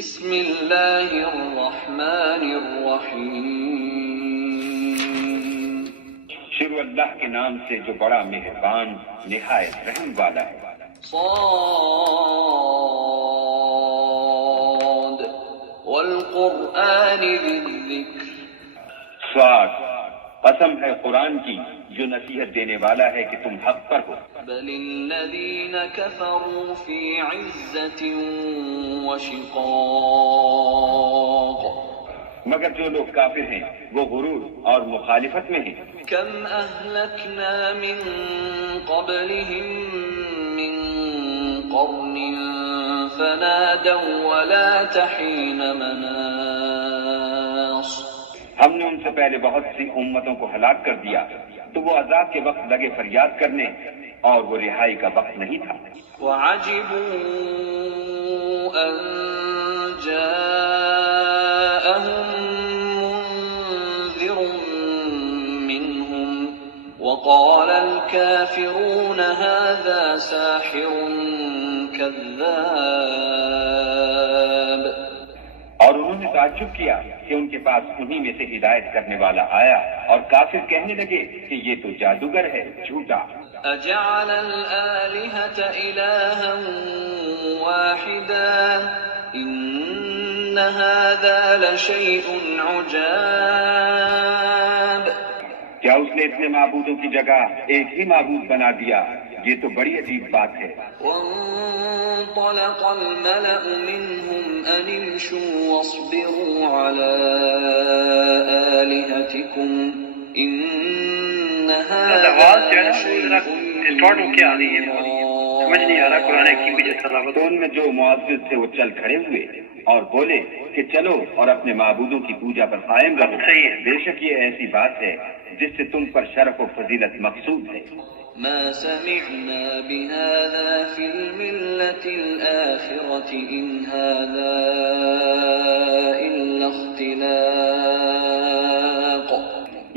بسم اللہ الرحمن الرحیم شروع اللہ کے نام سے جو بڑا مہربان نہایت رحم والا ہے۔ صاد والقرآن ذی الذکر صاد، قسم ہے قرآن کی جو نصیحت دینے والا ہے کہ تم حق پر ہو۔ بل الذین کفروا فی عزت وشقاق مگر جو لوگ کافر ہیں وہ غرور اور مخالفت میں ہیں۔ کم اہلکنا من قبلہم من قرن فنادوا ولا تحین مناص ہم نے ان سے پہلے بہت سی امتوں کو ہلاک کر دیا تو وہ عذاب کے وقت لگے فریاد کرنے اور وہ رہائی کا وقت نہیں تھا۔ وعجبوا ان جاءهم منذر منهم وقال الكافرون هذا ساحر كذاب اور انہوں نے تعجب کیا کہ ان کے پاس انہی میں سے ہدایت کرنے والا آیا اور کافر کہنے لگے کہ یہ تو جادوگر ہے، جھوٹا۔ اجعل الآلهة إلها واحدا ان هذا لشيء عجاب کیا اس نے اتنے معبودوں کی جگہ ایک ہی معبود بنا دیا؟ یہ تو بڑی عجیب بات ہے۔ وانطلق الملأ منهم ان امشوا واصبروا على آلهتكم ان هذا سمجھ نہیں آ رہا قرآن کی بھی جیسا رابط۔ تو ان میں جو معزز تھے وہ چل کھڑے ہوئے اور بولے کہ چلو اور اپنے معبودوں کی پوجا پر قائم رہو۔ بے شک یہ ایسی بات ہے جس سے تم پر شرف و فضیلت مقصود ہے۔ ما سمعنا بهذا في الملة الآخرة إن هذا إلا اختلاق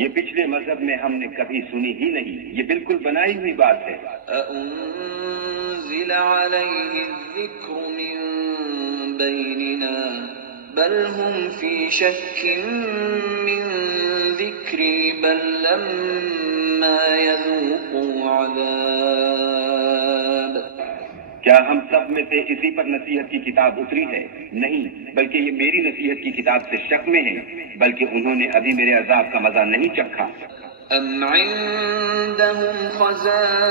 یہ پچھلے مذہب میں ہم نے کبھی سنی ہی نہیں، یہ بالکل بنائی ہوئی بات ہے۔ أأنزل عليه الذكر من بيننا بل هم في شك من ذكري بل لما يذوقوا عذاب کیا ہم سب میں سے اسی پر نصیحت کی کتاب اتری ہے؟ نہیں، بلکہ یہ میری نصیحت کی کتاب سے شک میں ہیں، بلکہ انہوں نے ابھی میرے عذاب کا مزہ نہیں چکھا۔ ام عندهم خزائن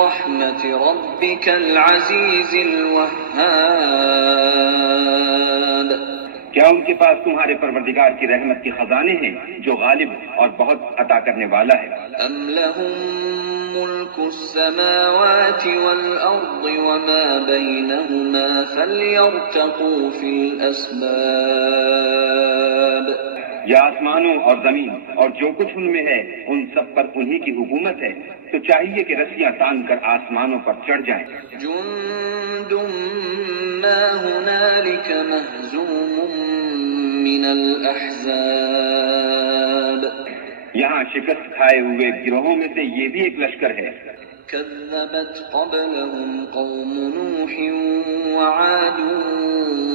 رحمت ربك العزیز الوهاب کیا ان کے پاس تمہارے پروردگار کی رحمت کے خزانے ہیں جو غالب اور بہت عطا کرنے والا ہے؟ ام لهم ملك السماوات والأرض وما بينهما فليرتقوا في الأسباب یا آسمانوں اور زمین اور جو کچھ ان میں ہے ان سب پر انہی کی حکومت ہے، تو چاہیے کہ رسیاں تان کر آسمانوں پر چڑھ جائیں۔ جند ما هنالك مهزوم من الأحزاب یہاں شکست کھائے ہوئے گروہوں میں سے یہ بھی ایک لشکر ہے۔ كذبت قبلهم قوم نوح وعاد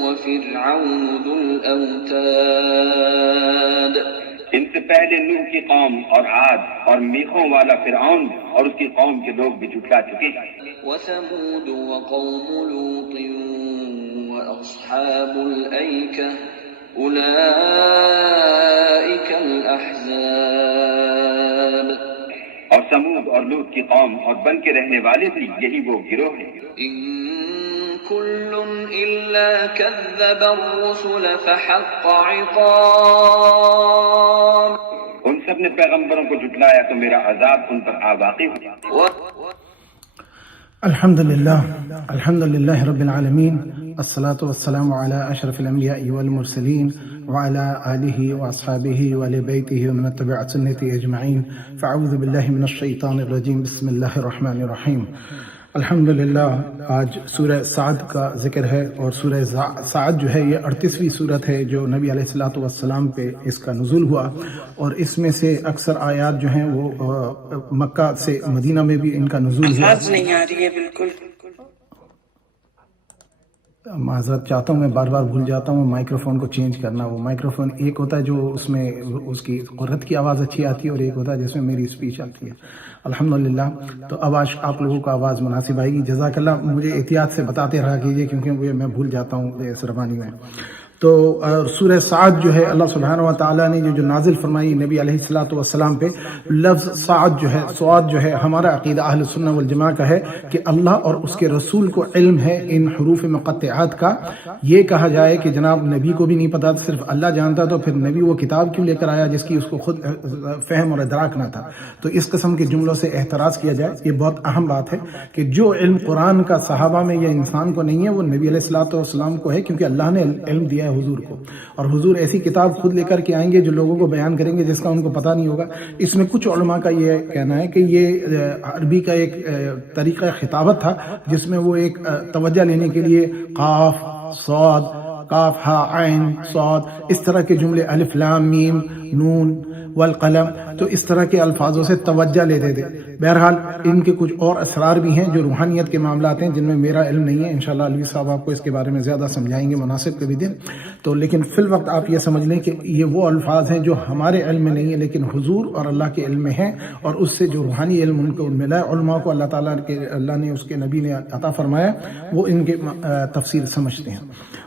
وفرعون ذو الأوتاد ان سے پہلے نوح کی قوم اور عاد اور میخوں والا فرعون اور اس کی قوم کے لوگ بھی جھٹلا چکے ہیں۔ وثمود وقوم لوط وأصحاب الأيكة أولئك الأحزاب اور سمود اور لوط کی قوم اور بن کے رہنے والے بھی یہی وہ گروہ ہیں۔ إن كل إلا كذب الرسل فحق عقاب ان سب نے پیغمبروں کو جھٹلایا تو میرا عذاب ان پر آ واقع ہوا۔ الحمد للہ رب العالمین، الصلاة والسلام على اشرف الانبیاء والمرسلین وعلى آلہ واصحابہ وآل بیتہ ومن اتبع سنته اجمعین، فاعوذ باللہ من الشیطان الرجیم، بسم اللہ الرحمن الرحیم۔ الحمدللہ آج سورہ سعد کا ذکر ہے، اور سورہ سعد جو ہے یہ 38ویں صورت ہے جو نبی علیہ الصلوۃ والسلام پہ اس کا نزول ہوا، اور اس میں سے اکثر آیات جو ہیں وہ مکہ سے مدینہ میں بھی ان کا نزول ہوا۔ آواز نہیں آ رہی ہے بالکل۔ معذرت چاہتا ہوں، میں بار بار بھول جاتا ہوں مائکروفون کو چینج کرنا. وہ مائکروفون ایک ہوتا ہے جو اس میں اس کی قرت کی آواز اچھی آتی ہے، اور ایک ہوتا ہے جس میں میری اسپیچ آتی ہے. الحمدللہ. تو اب آج آپ لوگوں کو آواز مناسب آئے گی. جزاک اللہ. مجھے احتیاط سے بتاتے رہا کیجیے کیونکہ میں بھول جاتا ہوں سربانی میں. تو سورہ سعد جو ہے اللہ سبحانہ و تعالیٰ نے جو نازل فرمائی نبی علیہ الصلوۃ والسلام پہ، لفظ سعد جو ہے ہمارا عقیدہ اہل سنہ والجماعہ کا ہے کہ اللہ اور اس کے رسول کو علم ہے ان حروف مقطعات کا. یہ کہا جائے کہ جناب نبی کو بھی نہیں پتا، صرف اللہ جانتا، تو پھر نبی وہ کتاب کیوں لے کر آیا جس کی اس کو خود فہم اور ادراک نہ تھا. تو اس قسم کے جملوں سے احتراز کیا جائے. یہ بہت اہم بات ہے کہ جو علم قرآن کا صحابہ میں یا انسان کو نہیں ہے وہ نبی علیہ الصلوۃ والسلام کو ہے، کیونکہ اللہ نے علم دیا ہے حضور کو. اور حضور ایسی کتاب خود لے کر کے آئیں گے جو لوگوں کو بیان کریں گے جس کا ان کو پتہ نہیں ہوگا. اس میں کچھ علماء کا یہ کہنا ہے کہ یہ عربی کا ایک طریقہ خطابت تھا جس میں وہ ایک توجہ لینے کے لیے قاف صاد، قاف ہا عین صاد، اس طرح کے جملے، الف لام میم نون والقلم، تو اس طرح کے الفاظوں سے توجہ لیتے تھے. بہرحال ان کے کچھ اور اسرار بھی ہیں جو روحانیت کے معاملات ہیں جن میں میرا علم نہیں ہے. انشاءاللہ علوی صاحب آپ کو اس کے بارے میں زیادہ سمجھائیں گے مناسب کبھی دن. تو لیکن فی الوقت آپ یہ سمجھ لیں کہ یہ وہ الفاظ ہیں جو ہمارے علم میں نہیں ہے لیکن حضور اور اللہ کے علم میں ہیں، اور اس سے جو روحانی علم ان کو ملا ہے، علماء کو اللہ نے اس کے نبی نے عطا فرمایا، وہ ان کے تفسیر سمجھتے ہیں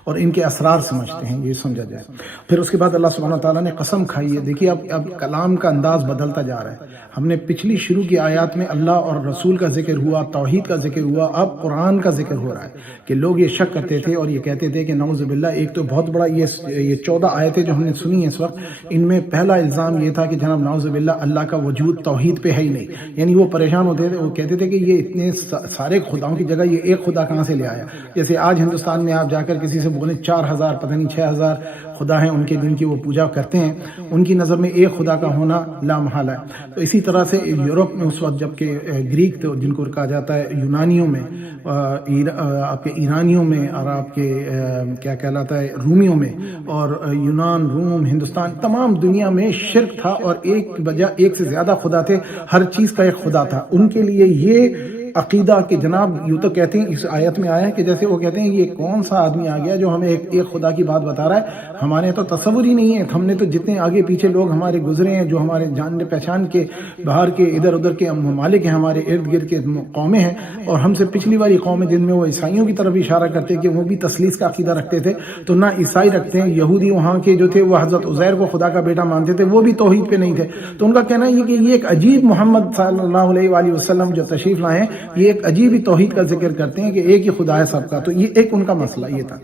اور ان کے اسرار سمجھتے ہیں. یہ سمجھا جائے. پھر اس کے بعد اللہ سبحانہ تعالیٰ نے قسم کھائی ہے. دیکھیے اب کلام کا انداز بدلتا جا رہا ہے. ہم نے پچھلی شروع کی آیات میں اللہ اور رسول کا ذکر ہوا، توحید کا ذکر ہوا، اب قرآن کا ذکر ہو رہا ہے کہ لوگ یہ شک کرتے تھے اور یہ کہتے تھے کہ نعوذ باللہ. ایک تو بہت بڑا یہ 14 آیتیں جو ہم نے سنی ہیں اس وقت، ان میں پہلا الزام یہ تھا کہ جناب نعوذ باللہ اللہ کا وجود توحید پہ ہے ہی نہیں. یعنی وہ پریشان ہوتے تھے، وہ کہتے تھے کہ یہ اتنے سارے خداؤں کی جگہ یہ ایک خدا کہاں سے لے آیا. جیسے آج ہندوستان میں آپ جا کر کسی سے بولیں 4000 پتہ نہیں 6000 خدا ہیں ان کے، جن کی وہ پوجا کرتے ہیں، ان کی نظر میں ایک خدا کا ہونا لامحال ہے. تو اسی طرح سے یورپ میں اس وقت جبکہ گریک تو جن کو کہا جاتا ہے، یونانیوں میں، آپ کے ایرانیوں میں، اور آپ کے کیا کہلاتا ہے رومیوں میں، اور یونان، روم، ہندوستان، تمام دنیا میں شرک تھا اور ایک سے زیادہ خدا تھے. ہر چیز کا ایک خدا تھا. ان کے لیے یہ عقیدہ کہ جناب یوں تو کہتے ہیں، اس آیت میں آیا ہے کہ جیسے وہ کہتے ہیں یہ کون سا آدمی آ گیا جو ہمیں ایک خدا کی بات بتا رہا ہے. ہمارے تو تصور ہی نہیں ہے. ہم نے تو جتنے آگے پیچھے لوگ ہمارے گزرے ہیں، جو ہمارے جان پہچان کے باہر کے ادھر ادھر کے ممالک ہیں، ہمارے ارد گرد کے قومیں ہیں، اور ہم سے پچھلی والی قومیں جن میں وہ عیسائیوں کی طرف اشارہ کرتے کہ وہ بھی تثلیث کا عقیدہ رکھتے تھے. تو نہ عیسائی رکھتے ہیں، یہودی وہاں کے جو تھے وہ حضرت عزیر کو خدا کا بیٹا مانتے تھے، وہ بھی توحید پہ نہیں تھے. تو ان کا کہنا یہ کہ یہ ایک عجیب محمد صلی اللہ علیہ وآلہ وسلم جو تشریف لائے ہیں، یہ ایک عجیب توحید کا ذکر کرتے ہیں کہ ایک ہی خدا ہے سب کا. تو یہ ایک ان کا مسئلہ یہ تھا.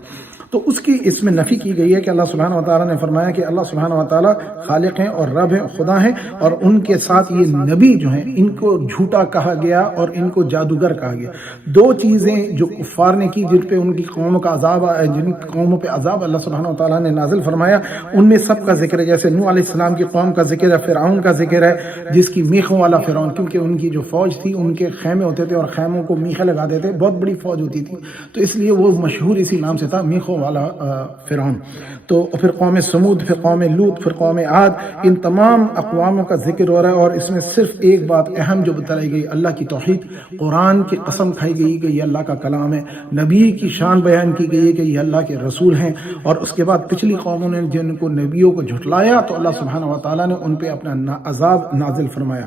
تو اس کی اس میں نفی کی گئی ہے کہ اللہ سبحانہ و تعالیٰ نے فرمایا کہ اللہ سبحانہ و تعالیٰ خالق ہیں اور رب ہیں، خدا ہیں، اور ان کے ساتھ یہ نبی جو ہیں ان کو جھوٹا کہا گیا اور ان کو جادوگر کہا گیا. دو چیزیں جو کفار نے کی، جن پہ ان کی قوموں کا عذاب، جن قوموں پہ عذاب اللہ سبحانہ و تعالیٰ نے نازل فرمایا، ان میں سب کا ذکر ہے. جیسے نوح علیہ السلام کی قوم کا ذکر ہے، فرعون کا ذکر ہے، جس کی میخوں والا فرعون، کیونکہ ان کی جو فوج تھی ان کے خیمے ہوتے تھے اور خیموں کو میخیں لگاتے تھے، بہت بڑی فوج ہوتی تھی، تو اس لیے وہ مشہور اسی نام سے تھا، میخوں والا فرعون. تو پھر قوم سمود، پھر قوم لوط، پھر قوم عاد، ان تمام اقواموں کا ذکر ہو رہا ہے. اور اس میں صرف ایک بات اہم جو بتائی گئی، اللہ کی توحید. قرآن کی قسم کھائی گئی کہ یہ اللہ کا کلام ہے. نبی کی شان بیان کی گئی ہے کہ یہ اللہ کے رسول ہیں. اور اس کے بعد پچھلی قوموں نے جن کو نبیوں کو جھٹلایا تو اللہ سبحانہ و تعالیٰ نے ان پہ اپنا عذاب نازل فرمایا.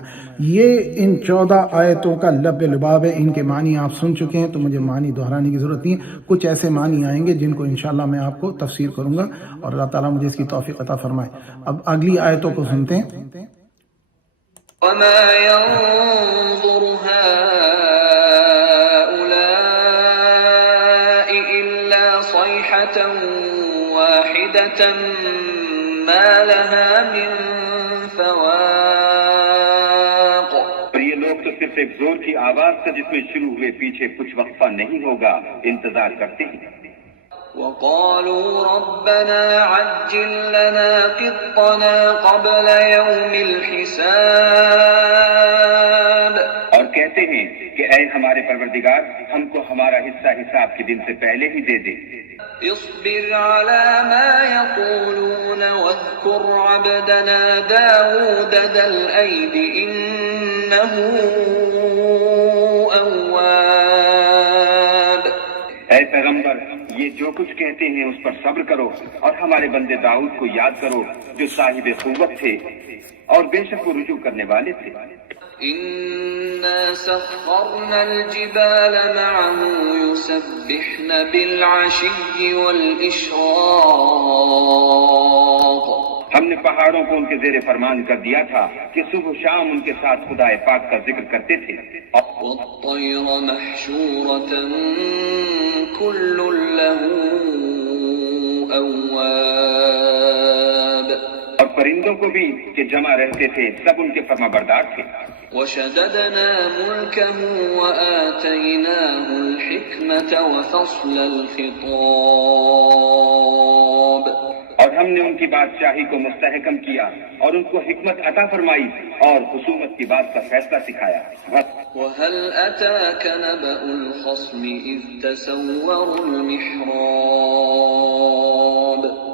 یہ ان 14 آیتوں کا لب لباب ہے. ان کے معنی آپ سن چکے ہیں تو مجھے معنی دہرانے کی ضرورت نہیں ہے. کچھ ایسے معنی آئیں گے جن کو انشاءاللہ میں آپ کو تفسیر کروں گا اور اللہ تعالیٰ مجھے اس کی توفیق عطا فرمائے. اب اگلی آیتوں کو سنتے ہیں. وَمَا يَنظُرُ هَؤُلَاءِ إِلَّا صَيْحَةً وَاحِدَةً مَا لَهَا مِن فَوَاقٍ. اور یہ لوگ تو صرف ایک زور کی آواز سے جس میں شروع ہوئے پیچھے کچھ وقفہ نہیں ہوگا انتظار کرتے ہیں. وَقَالُوا رَبَّنَا عَجِّل لَّنَا قِطَّنَا قَبْلَ يَوْمِ الْحِسَابِ. اور کہتے ہیں کہ اے ہمارے پروردگار، ہم کو ہمارا حصہ حساب کے دن سے پہلے ہی دے دے. اصبر على ما يقولون واذكر عبدنا داود ذا الأيد إنه أواب. اے پیغمبر، یہ جو کچھ کہتے ہیں اس پر صبر کرو اور ہمارے بندے داؤد کو یاد کرو جو صاحب قوت تھے اور بے شک وہ رجوع کرنے والے تھے. إنا سخرنا الجبال معه يسبحن بالعشي والإشراق. ہم نے پہاڑوں کو ان کے زیر فرمان کر دیا تھا کہ صبح و شام ان کے ساتھ خدا پاک کا ذکر کرتے تھے. والطير محشورة كل له أواب. اور پرندوں کو بھی کہ جمع رہتے تھے سب ان کے فرما بردار تھے. وشددنا ملكه وآتيناه الحكمة وفصل الخطاب. اور ہم نے ان کی بادشاہی کو مستحکم کیا اور ان کو حکمت عطا فرمائی اور خصومت کی بات کا فیصلہ سکھایا. وهل أتاك نبأ الخصم إذ تسوروا المحراب.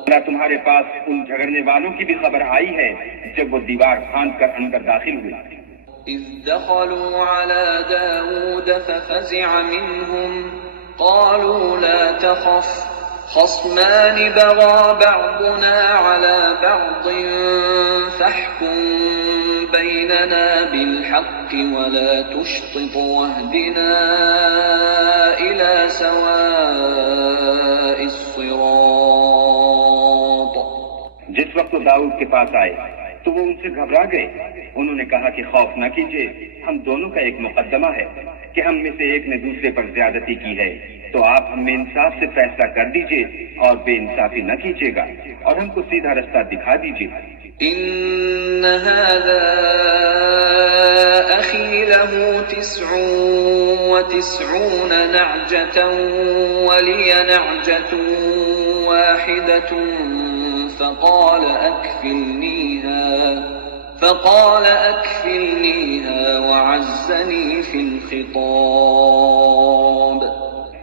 کیا تمہارے پاس ان جھگڑنے والوں کی بھی خبر آئی ہے جب وہ دیوار پھاند کر اندر داخل ہوئے؟ إذ دخلوا على داود ففزع منهم قالوا لا تخف خصمان بغى بعضنا على بعض فاحكم بيننا بالحق ولا تشطط واهدنا إلى سواء الصراط. جس وقت داؤد کے پاس آئے تو وہ ان سے گھبرا گئے. انہوں نے کہا کہ خوف نہ کیجیے، ہم دونوں کا ایک مقدمہ ہے کہ ہم میں سے ایک نے دوسرے پر زیادتی کی ہے، تو آپ ہم میں انصاف سے فیصلہ کر دیجیے اور بے انصافی نہ کیجیے گا اور ہم کو سیدھا رستہ دکھا دیجیے. إن هذا أخي له 99 نعجة ولي نعجة واحدة فقال أكفلنيها وعزني في الخطاب.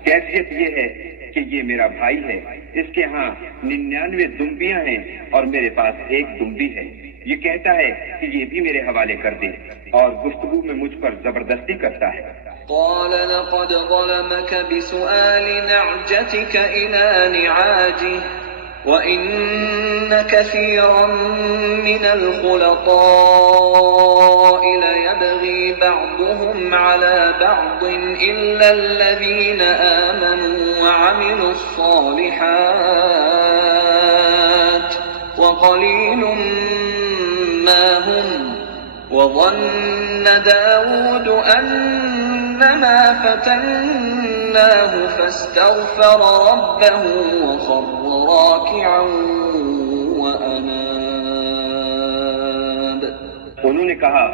کیفیت یہ ہے کہ یہ میرا بھائی ہے، اس کے ہاں 99 دمبیاں ہیں اور میرے پاس ایک دمبی ہے. یہ کہتا ہے کہ یہ بھی میرے حوالے کر دے اور گفتگو میں مجھ پر زبردستی کرتا ہے. قال لقد ظلمك بسؤال نعجتك إلى نعاجه وَإِنَّ كَثِيرًا مِّنَ الْخُلَطَاءِ لَيَبْغِي بَعْضُهُمْ عَلَى بَعْضٍ إِلَّا الَّذِينَ آمَنُوا وَعَمِلُوا الصَّالِحَاتِ وَقَلِيلٌ مَّا هُمْ. وَظَنَّ دَاوُودُ أَنَّمَا فَتَنَّاهُ فَاسْتَغْفَرَ رَبَّهُ وَخَرَّ راكعا وأناب. انہوں نے کہا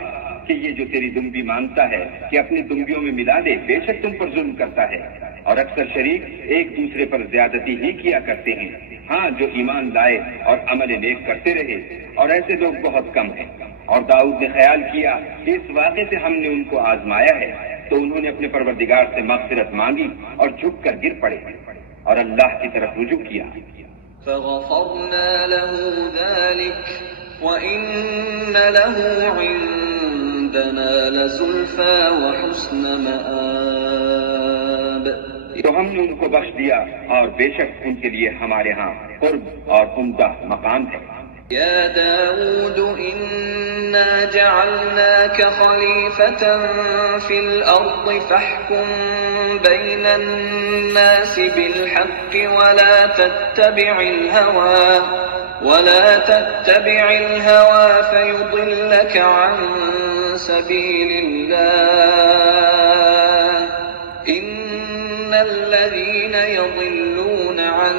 کہ یہ جو تیری دمبی مانگتا ہے کہ اپنی دمبیوں میں ملا دے، بے شک تم پر ظلم کرتا ہے اور اکثر شریک ایک دوسرے پر زیادتی ہی کیا کرتے ہیں. ہاں، جو ایمان لائے اور عمل نیک کرتے رہے، اور ایسے لوگ بہت کم ہیں. اور داؤد نے خیال کیا کہ اس واقعے سے ہم نے ان کو آزمایا ہے، تو انہوں نے اپنے پروردگار سے مغفرت مانگی اور جھک کر گر پڑے اور اللہ کی طرف رجوع کیا. فغفرنا له ذلك وإن له عندنا لزلفى وحسن مآب. تو ہم نے ان کو بخش دیا اور بے شک ان کے لیے ہمارے ہاں قرب اور عمدہ مقام ہے. يا داود إنا جعلناك خليفة في الأرض فاحكم بين الناس بالحق ولا تتبع الهوى فيضلك عن سبيل الله. إن الذين يضلون عن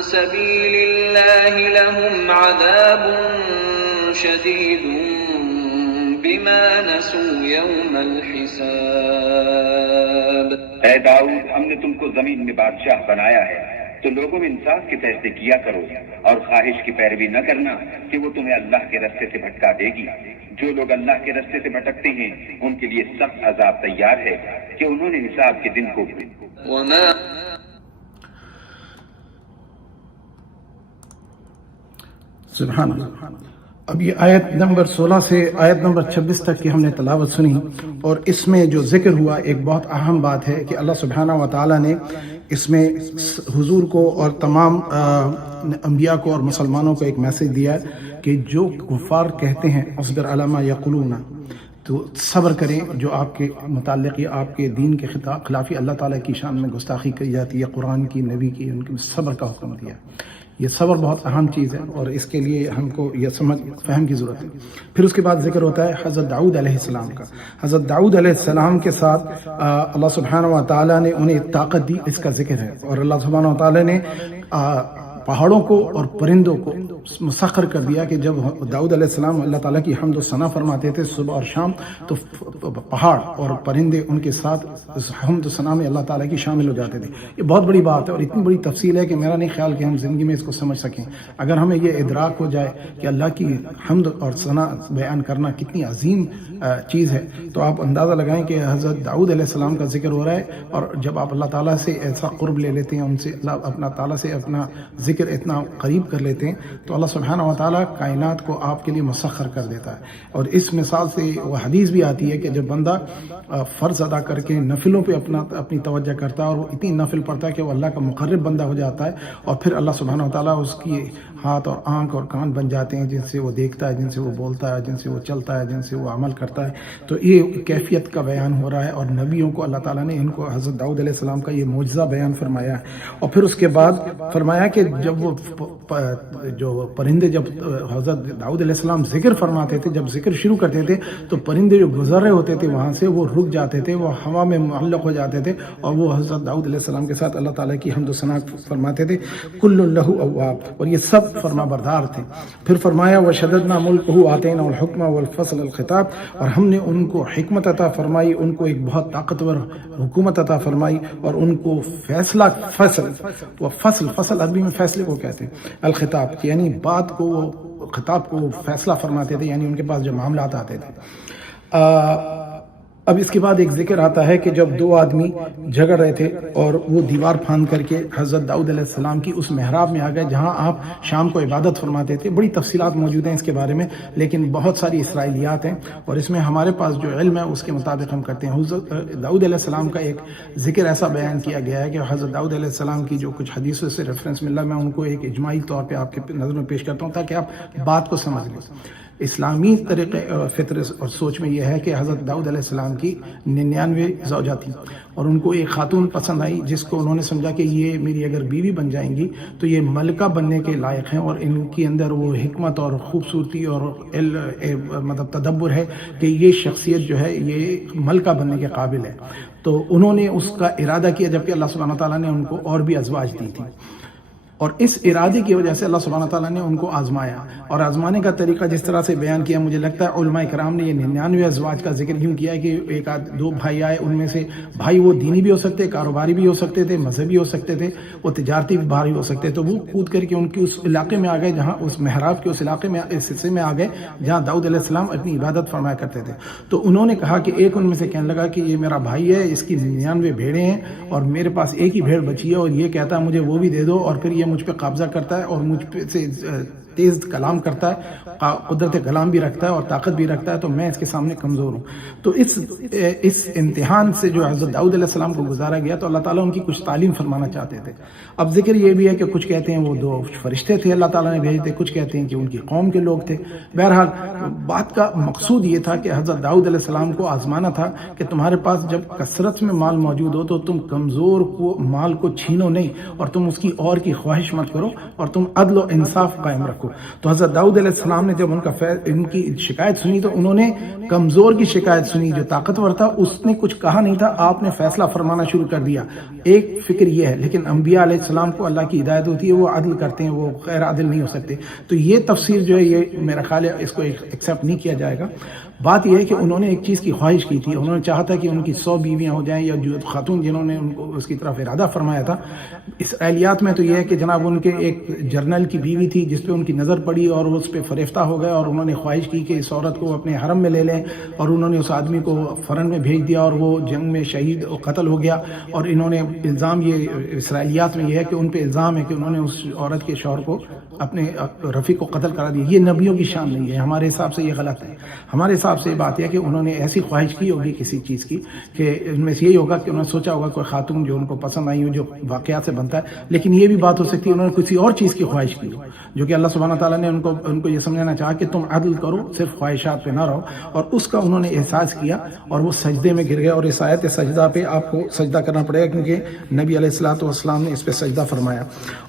سبيل الله لهم عذاب شديد بما نسوا يوم الحساب. اے داؤد، ہم نے تم کو زمین میں بادشاہ بنایا ہے، تو لوگوں میں انصاف کے فیصلے کیا کرو اور خواہش کی پیروی نہ کرنا کہ وہ تمہیں اللہ کے رستے سے بھٹکا دے گی. جو لوگ اللہ کے رستے سے بھٹکتے ہیں ان کے لیے سخت عذاب تیار ہے کہ انہوں نے حساب کے دن کو سبحان اللہ. اب یہ آیت نمبر 16 سے آیت نمبر 26 تک کی ہم نے تلاوت سنی، اور اس میں جو ذکر ہوا ایک بہت اہم بات ہے کہ اللہ سبحانہ و تعالیٰ نے اس میں حضور کو اور تمام انبیاء کو اور مسلمانوں کو ایک میسج دیا ہے کہ جو کفار کہتے ہیں اصبر علی ما یقولون، تو صبر کریں جو آپ کے متعلق یا آپ کے دین کے خلافی اللہ تعالیٰ کی شان میں گستاخی کی جاتی ہے، قرآن کی، نبی کی، ان کے صبر کا حکم دیا۔ یہ صبر بہت اہم چیز ہے اور اس کے لیے ہم کو یہ فہم کی ضرورت ہے۔ پھر اس کے بعد ذکر ہوتا ہے حضرت داؤد علیہ السلام کا۔ حضرت داؤد علیہ السلام کے ساتھ اللہ سبحانہ و تعالیٰ نے انہیں طاقت دی، اس کا ذکر ہے، اور اللہ سبحانہ و تعالیٰ نے پہاڑوں کو اور پرندوں کو مسخر کر دیا کہ جب داؤد علیہ السلام اللہ تعالیٰ کی حمد و ثنا فرماتے تھے صبح اور شام، تو پہاڑ اور پرندے ان کے ساتھ حمد و ثنا میں اللہ تعالیٰ کی شامل ہو جاتے تھے۔ یہ بہت بڑی بات ہے اور اتنی بڑی تفصیل ہے کہ میرا نہیں خیال کہ ہم زندگی میں اس کو سمجھ سکیں۔ اگر ہمیں یہ ادراک ہو جائے کہ اللہ کی حمد اور ثنا بیان کرنا کتنی عظیم چیز ہے، تو آپ اندازہ لگائیں کہ حضرت داؤد علیہ السلام کا ذکر ہو رہا ہے، اور جب آپ اللہ تعالیٰ سے ایسا قرب لے لیتے ہیں، ان سے اپنا تعالیٰ سے اپنا ذکر اتنا قریب کر لیتے ہیں، تو اللہ سبحانہ و تعالیٰ کائنات کو آپ کے لیے مسخر کر دیتا ہے۔ اور اس مثال سے وہ حدیث بھی آتی ہے کہ جب بندہ فرض ادا کر کے نفلوں پہ اپنی توجہ کرتا ہے اور وہ اتنی نفل پڑھتا ہے کہ وہ اللہ کا مقرب بندہ ہو جاتا ہے، اور پھر اللہ سبحانہ و تعالیٰ اس کی ہاتھ اور آنکھ اور کان بن جاتے ہیں، جن سے وہ دیکھتا ہے، جن سے وہ بولتا ہے، جن سے وہ چلتا ہے، جن سے وہ عمل کرتا ہے۔ تو یہ کیفیت کا بیان ہو رہا ہے، اور نبیوں کو اللہ تعالیٰ نے ان کو حضرت داؤد علیہ السلام کا یہ معجزہ بیان فرمایا ہے۔ اور پھر اس کے بعد فرمایا کہ جب وہ جو پرندے، جب حضرت داؤد علیہ السلام ذکر فرماتے تھے، جب ذکر شروع کرتے تھے، تو پرندے جو گزر رہے ہوتے تھے وہاں سے وہ رک جاتے تھے، وہ ہوا میں معلق ہو جاتے تھے، اور وہ حضرت داؤد علیہ السلام کے ساتھ اللہ تعالیٰ کی حمد و ثنا فرماتے تھے، کل لہ اواب، اور یہ سب فرما بردار تھے۔ پھر فرمایا وشددنا ملکہ آتینا الحکم والفصل الخطاب، اور ہم نے ان کو حکمت عطا فرمائی، ان کو ایک بہت طاقتور حکومت عطا فرمائی، اور ان کو فصل عربی میں فیصلے کو کہتے ہیں، الخطاب یعنی بات کو، خطاب کو فیصلہ فرماتے تھے، یعنی ان کے پاس جو معاملات آتے تھے۔ اب اس کے بعد ایک ذکر آتا ہے کہ جب دو آدمی جھگڑ رہے تھے اور وہ دیوار پھاند کر کے حضرت داؤد علیہ السلام کی اس محراب میں آ گئے جہاں آپ شام کو عبادت فرماتے تھے۔ بڑی تفصیلات موجود ہیں اس کے بارے میں، لیکن بہت ساری اسرائیلیات ہیں، اور اس میں ہمارے پاس جو علم ہے اس کے مطابق ہم کرتے ہیں۔ حضرت داؤد علیہ السلام کا ایک ذکر ایسا بیان کیا گیا ہے کہ حضرت داؤد علیہ السلام کی جو کچھ حدیثوں سے ریفرنس ملا، میں ان کو ایک اجماعی طور پہ آپ کے نظر میں پیش کرتا ہوں تاکہ آپ بات کو سمجھ لیں۔ اسلامی طریقے فطر اور سوچ میں یہ ہے کہ حضرت داؤد علیہ السلام کی 99 زوجہ تھی، اور ان کو ایک خاتون پسند آئی جس کو انہوں نے سمجھا کہ یہ میری اگر بیوی بن جائیں گی تو یہ ملکہ بننے کے لائق ہیں، اور ان کے اندر وہ حکمت اور خوبصورتی اور مطلب تدبر ہے کہ یہ شخصیت جو ہے یہ ملکہ بننے کے قابل ہے۔ تو انہوں نے اس کا ارادہ کیا، جبکہ اللہ سبحانہ تعالیٰ نے ان کو اور بھی ازواج دی تھی، اور اس ارادے کی وجہ سے اللہ سبحانہ تعالیٰ نے ان کو آزمایا، اور آزمانے کا طریقہ جس طرح سے بیان کیا، مجھے لگتا ہے علماء کرام نے یہ 99 ازواج کا ذکر کیوں کیا ہے کہ ایک دو بھائی آئے، ان میں سے بھائی وہ دینی بھی ہو سکتے، کاروباری بھی ہو سکتے تھے، مذہبی ہو سکتے تھے، وہ تجارتی بھی بھائی ہو سکتے، تو وہ کود کر کے ان کی اس علاقے میں آ گئے جہاں اس محراب کے اس علاقے میں، اس حصے میں آ گئے جہاں داؤد علیہ السلام اپنی عبادت فرمایا کرتے تھے۔ تو انہوں نے کہا کہ ایک ان میں سے کہنے لگا کہ یہ میرا بھائی ہے، اس کی 99 بھیڑیں ہیں اور میرے پاس ایک ہی بھیڑ بچی ہے، اور یہ کہتا ہے مجھے وہ بھی دے دو، اور پھر یہ مجھ پہ قبضہ کرتا ہے اور مجھ پہ سے تیز کلام کرتا ہے، قدرت کلام بھی رکھتا ہے اور طاقت بھی رکھتا ہے، تو میں اس کے سامنے کمزور ہوں۔ تو اس امتحان سے جو حضرت داؤد علیہ السلام کو گزارا گیا، تو اللہ تعالیٰ ان کی کچھ تعلیم فرمانا چاہتے تھے۔ اب ذکر یہ بھی ہے کہ کچھ کہتے ہیں وہ دو فرشتے تھے اللہ تعالیٰ نے بھیجے تھے، کچھ کہتے ہیں کہ ان کی قوم کے لوگ تھے۔ بہرحال بات کا مقصود یہ تھا کہ حضرت داؤد علیہ السلام کو آزمانا تھا کہ تمہارے پاس جب کثرت میں مال موجود ہو تو تم کمزور کو مال کو چھینو نہیں، اور تم اس کی اور کی خواہش مت کرو، اور تم عدل و انصاف قائم رکھو۔ تو حضرت داؤد علیہ السلام نے جب ان کی شکایت سنی تو انہوں نے کمزور کی شکایت سنی، جو طاقتور تھا اس نے کچھ کہا نہیں تھا، آپ نے فیصلہ فرمانا شروع کر دیا۔ ایک فکر یہ ہے، لیکن انبیاء علیہ السلام کو اللہ کی ہدایت ہوتی ہے، وہ عدل کرتے ہیں، وہ غیر عادل نہیں ہو سکتے۔ تو یہ تفسیر جو ہے یہ میرا خیال ہے اس کو ایکسیپٹ نہیں کیا جائے گا۔ بات یہ ہے کہ انہوں نے ایک چیز کی خواہش کی تھی، انہوں نے چاہا تھا کہ ان کی 100 بیویاں ہو جائیں، یا جو خاتون جنہوں نے ان کو اس کی طرف ارادہ فرمایا تھا۔ اسرائیلیات میں تو یہ ہے کہ جناب ان کے ایک جرنل کی بیوی تھی جس پہ ان کی نظر پڑی اور وہ اس پہ فریفتہ ہو گئے اور انہوں نے خواہش کی کہ اس عورت کو اپنے حرم میں لے لیں، اور انہوں نے اس آدمی کو فرن میں بھیج دیا اور وہ جنگ میں شہید و قتل ہو گیا۔ اور انہوں نے الزام، یہ اسرائیلیات میں یہ ہے کہ ان پہ الزام ہے کہ انہوں نے اس عورت کے شوہر کو، اپنے رفیق کو قتل کرا دیا۔ یہ نبیوں کی شان نہیں ہے، ہمارے حساب سے یہ غلط ہے۔ ہمارے حساب سے یہ بات ہے کہ انہوں نے ایسی خواہش کی ہوگی کسی چیز کی کہ ان میں سے یہی ہوگا کہ انہوں نے سوچا ہوگا کوئی خاتون جو ان کو پسند آئی ہو، جو واقعات سے بنتا ہے، لیکن یہ بھی بات ہو سکتی ہے انہوں نے کسی اور چیز کی خواہش کی ہو، جو کہ اللہ سبحانہ تعالیٰ نے ان کو یہ سمجھانا چاہا کہ تم عدل کرو، صرف خواہشات پہ نہ رہو، اور اس کا انہوں نے احساس کیا اور وہ سجدے میں گر گئے۔ اور اس آیت سجدہ پہ آپ کو سجدہ کرنا پڑے گا کیونکہ نبی علیہ الصلوۃ والسلام نے اس پہ سجدہ فرمایا۔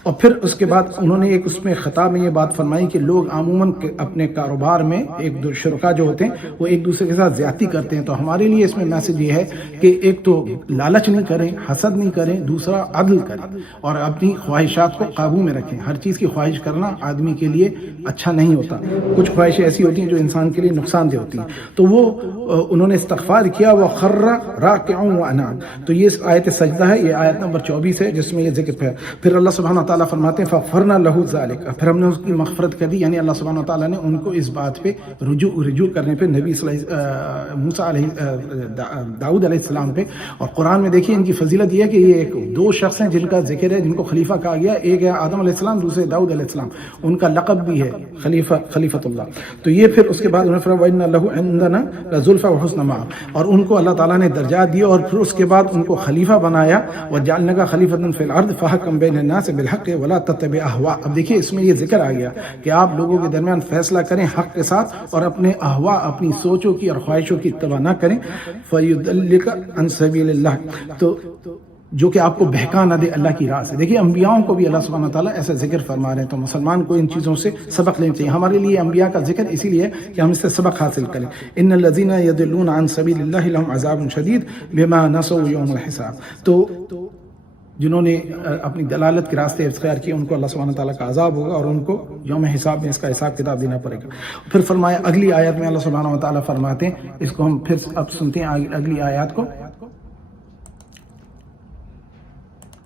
اور پھر اس کے بعد انہوں نے ایک اس میں خطاب میں یہ بات فرمائی کہ لوگ عموماً اپنے کاروبار میں ایک دو شرکا جو ہوتے ہیں وہ ایک دوسرے کے ساتھ زیادتی کرتے ہیں، تو ہمارے لیے اس میں میسج یہ ہے کہ ایک تو لالچ نہیں کریں، حسد نہیں کریں، دوسرا عدل کریں اور اپنی خواہشات کو قابو میں رکھیں۔ ہر چیز کی خواہش کرنا آدمی کے لیے اچھا نہیں ہوتا، کچھ خواہشیں ایسی ہوتی ہیں جو انسان کے لیے نقصان دہ ہوتی ہیں۔ تو وہ انہوں نے استغفار کیا، وہ خر راکعا واناب، تو یہ آیت سجدہ ہے، یہ آیت نمبر 24 ہے جس میں یہ ذکر ہے۔ پھر اللہ سبحانہ تعالیٰ فرماتے ہیں فغفرنا لہ ذالک، پھر ہم نے اس کی مغفرت کر دی، یعنی اللہ سبحانہ تعالیٰ نے ان کو اس بات پہ رجوع کرنے پہ، نبی داؤد علیہ السلام پہ۔ اور قرآن میں دیکھیے ان کی فضیلت یہ ہے کہ یہ دو شخص ہیں جن کا ذکر ہے، جن کو خلیفہ کہا گیا، ایک ہے آدم علیہ السلام، دوسرے داؤد علیہ السلام، ان کا لقب بھی ہے خلیفۃ اللہ۔ تو یہ پھر اس کے بعد انہوں نے فرمایا وَإِنَّ لَهُ عِندَنَا لَزُلْفَىٰ وَحُسْنَ مَآبٍ، اور ان کو اللہ تعالیٰ نے درجات دیے اور پھر اس کے بعد ان کو خلیفہ بنایا، وَجَعَلْنَاكَ خَلِيفَةً فِي الْأَرْضِ فَاحْكُم بَيْنَ النَّاسِ بِالْحَقِّ وَلَا تَتَّبِعْ أَهْوَاءَ۔ اب دیکھیے اس میں یہ ذکر آ گیا کہ آپ لوگوں کے درمیان فیصلہ کریں حق کے ساتھ اور اپنے احوا، اپنی سوچوں کی اور خواہشوں کی اتباع نہ کریں، فَيُضِلِّكَ عَن سَبِيلِ اللَّهِ، تو جو کہ آپ کو بہکا نہ دے اللہ کی راہ سے۔ دیکھیے انبیاؤں کو بھی اللہ سبحانہ تعالیٰ ایسا ذکر فرما رہے ہیں، تو مسلمان کو ان چیزوں سے سبق لینا چاہیے۔ ہمارے لیے انبیاء کا ذکر اسی لیے کہ ہم اس سے سبق حاصل کریں۔ ان الذین یضلون عن سبیل اللہ لهم عذاب شدید بما نسوا یوم الحساب، تو جنہوں نے اپنی دلالت کے راستے اختیار کیے ان کو اللہ سبحانہ تعالیٰ کا عذاب ہوگا اور ان کو یوم حساب میں اس کا حساب کتاب دینا پڑے گا۔ پھر فرمایا اگلی آیت میں اللہ سبحانہ تعالیٰ فرماتے ہیں، اس کو ہم پھر اب سنتے ہیں اگلی آیات کو۔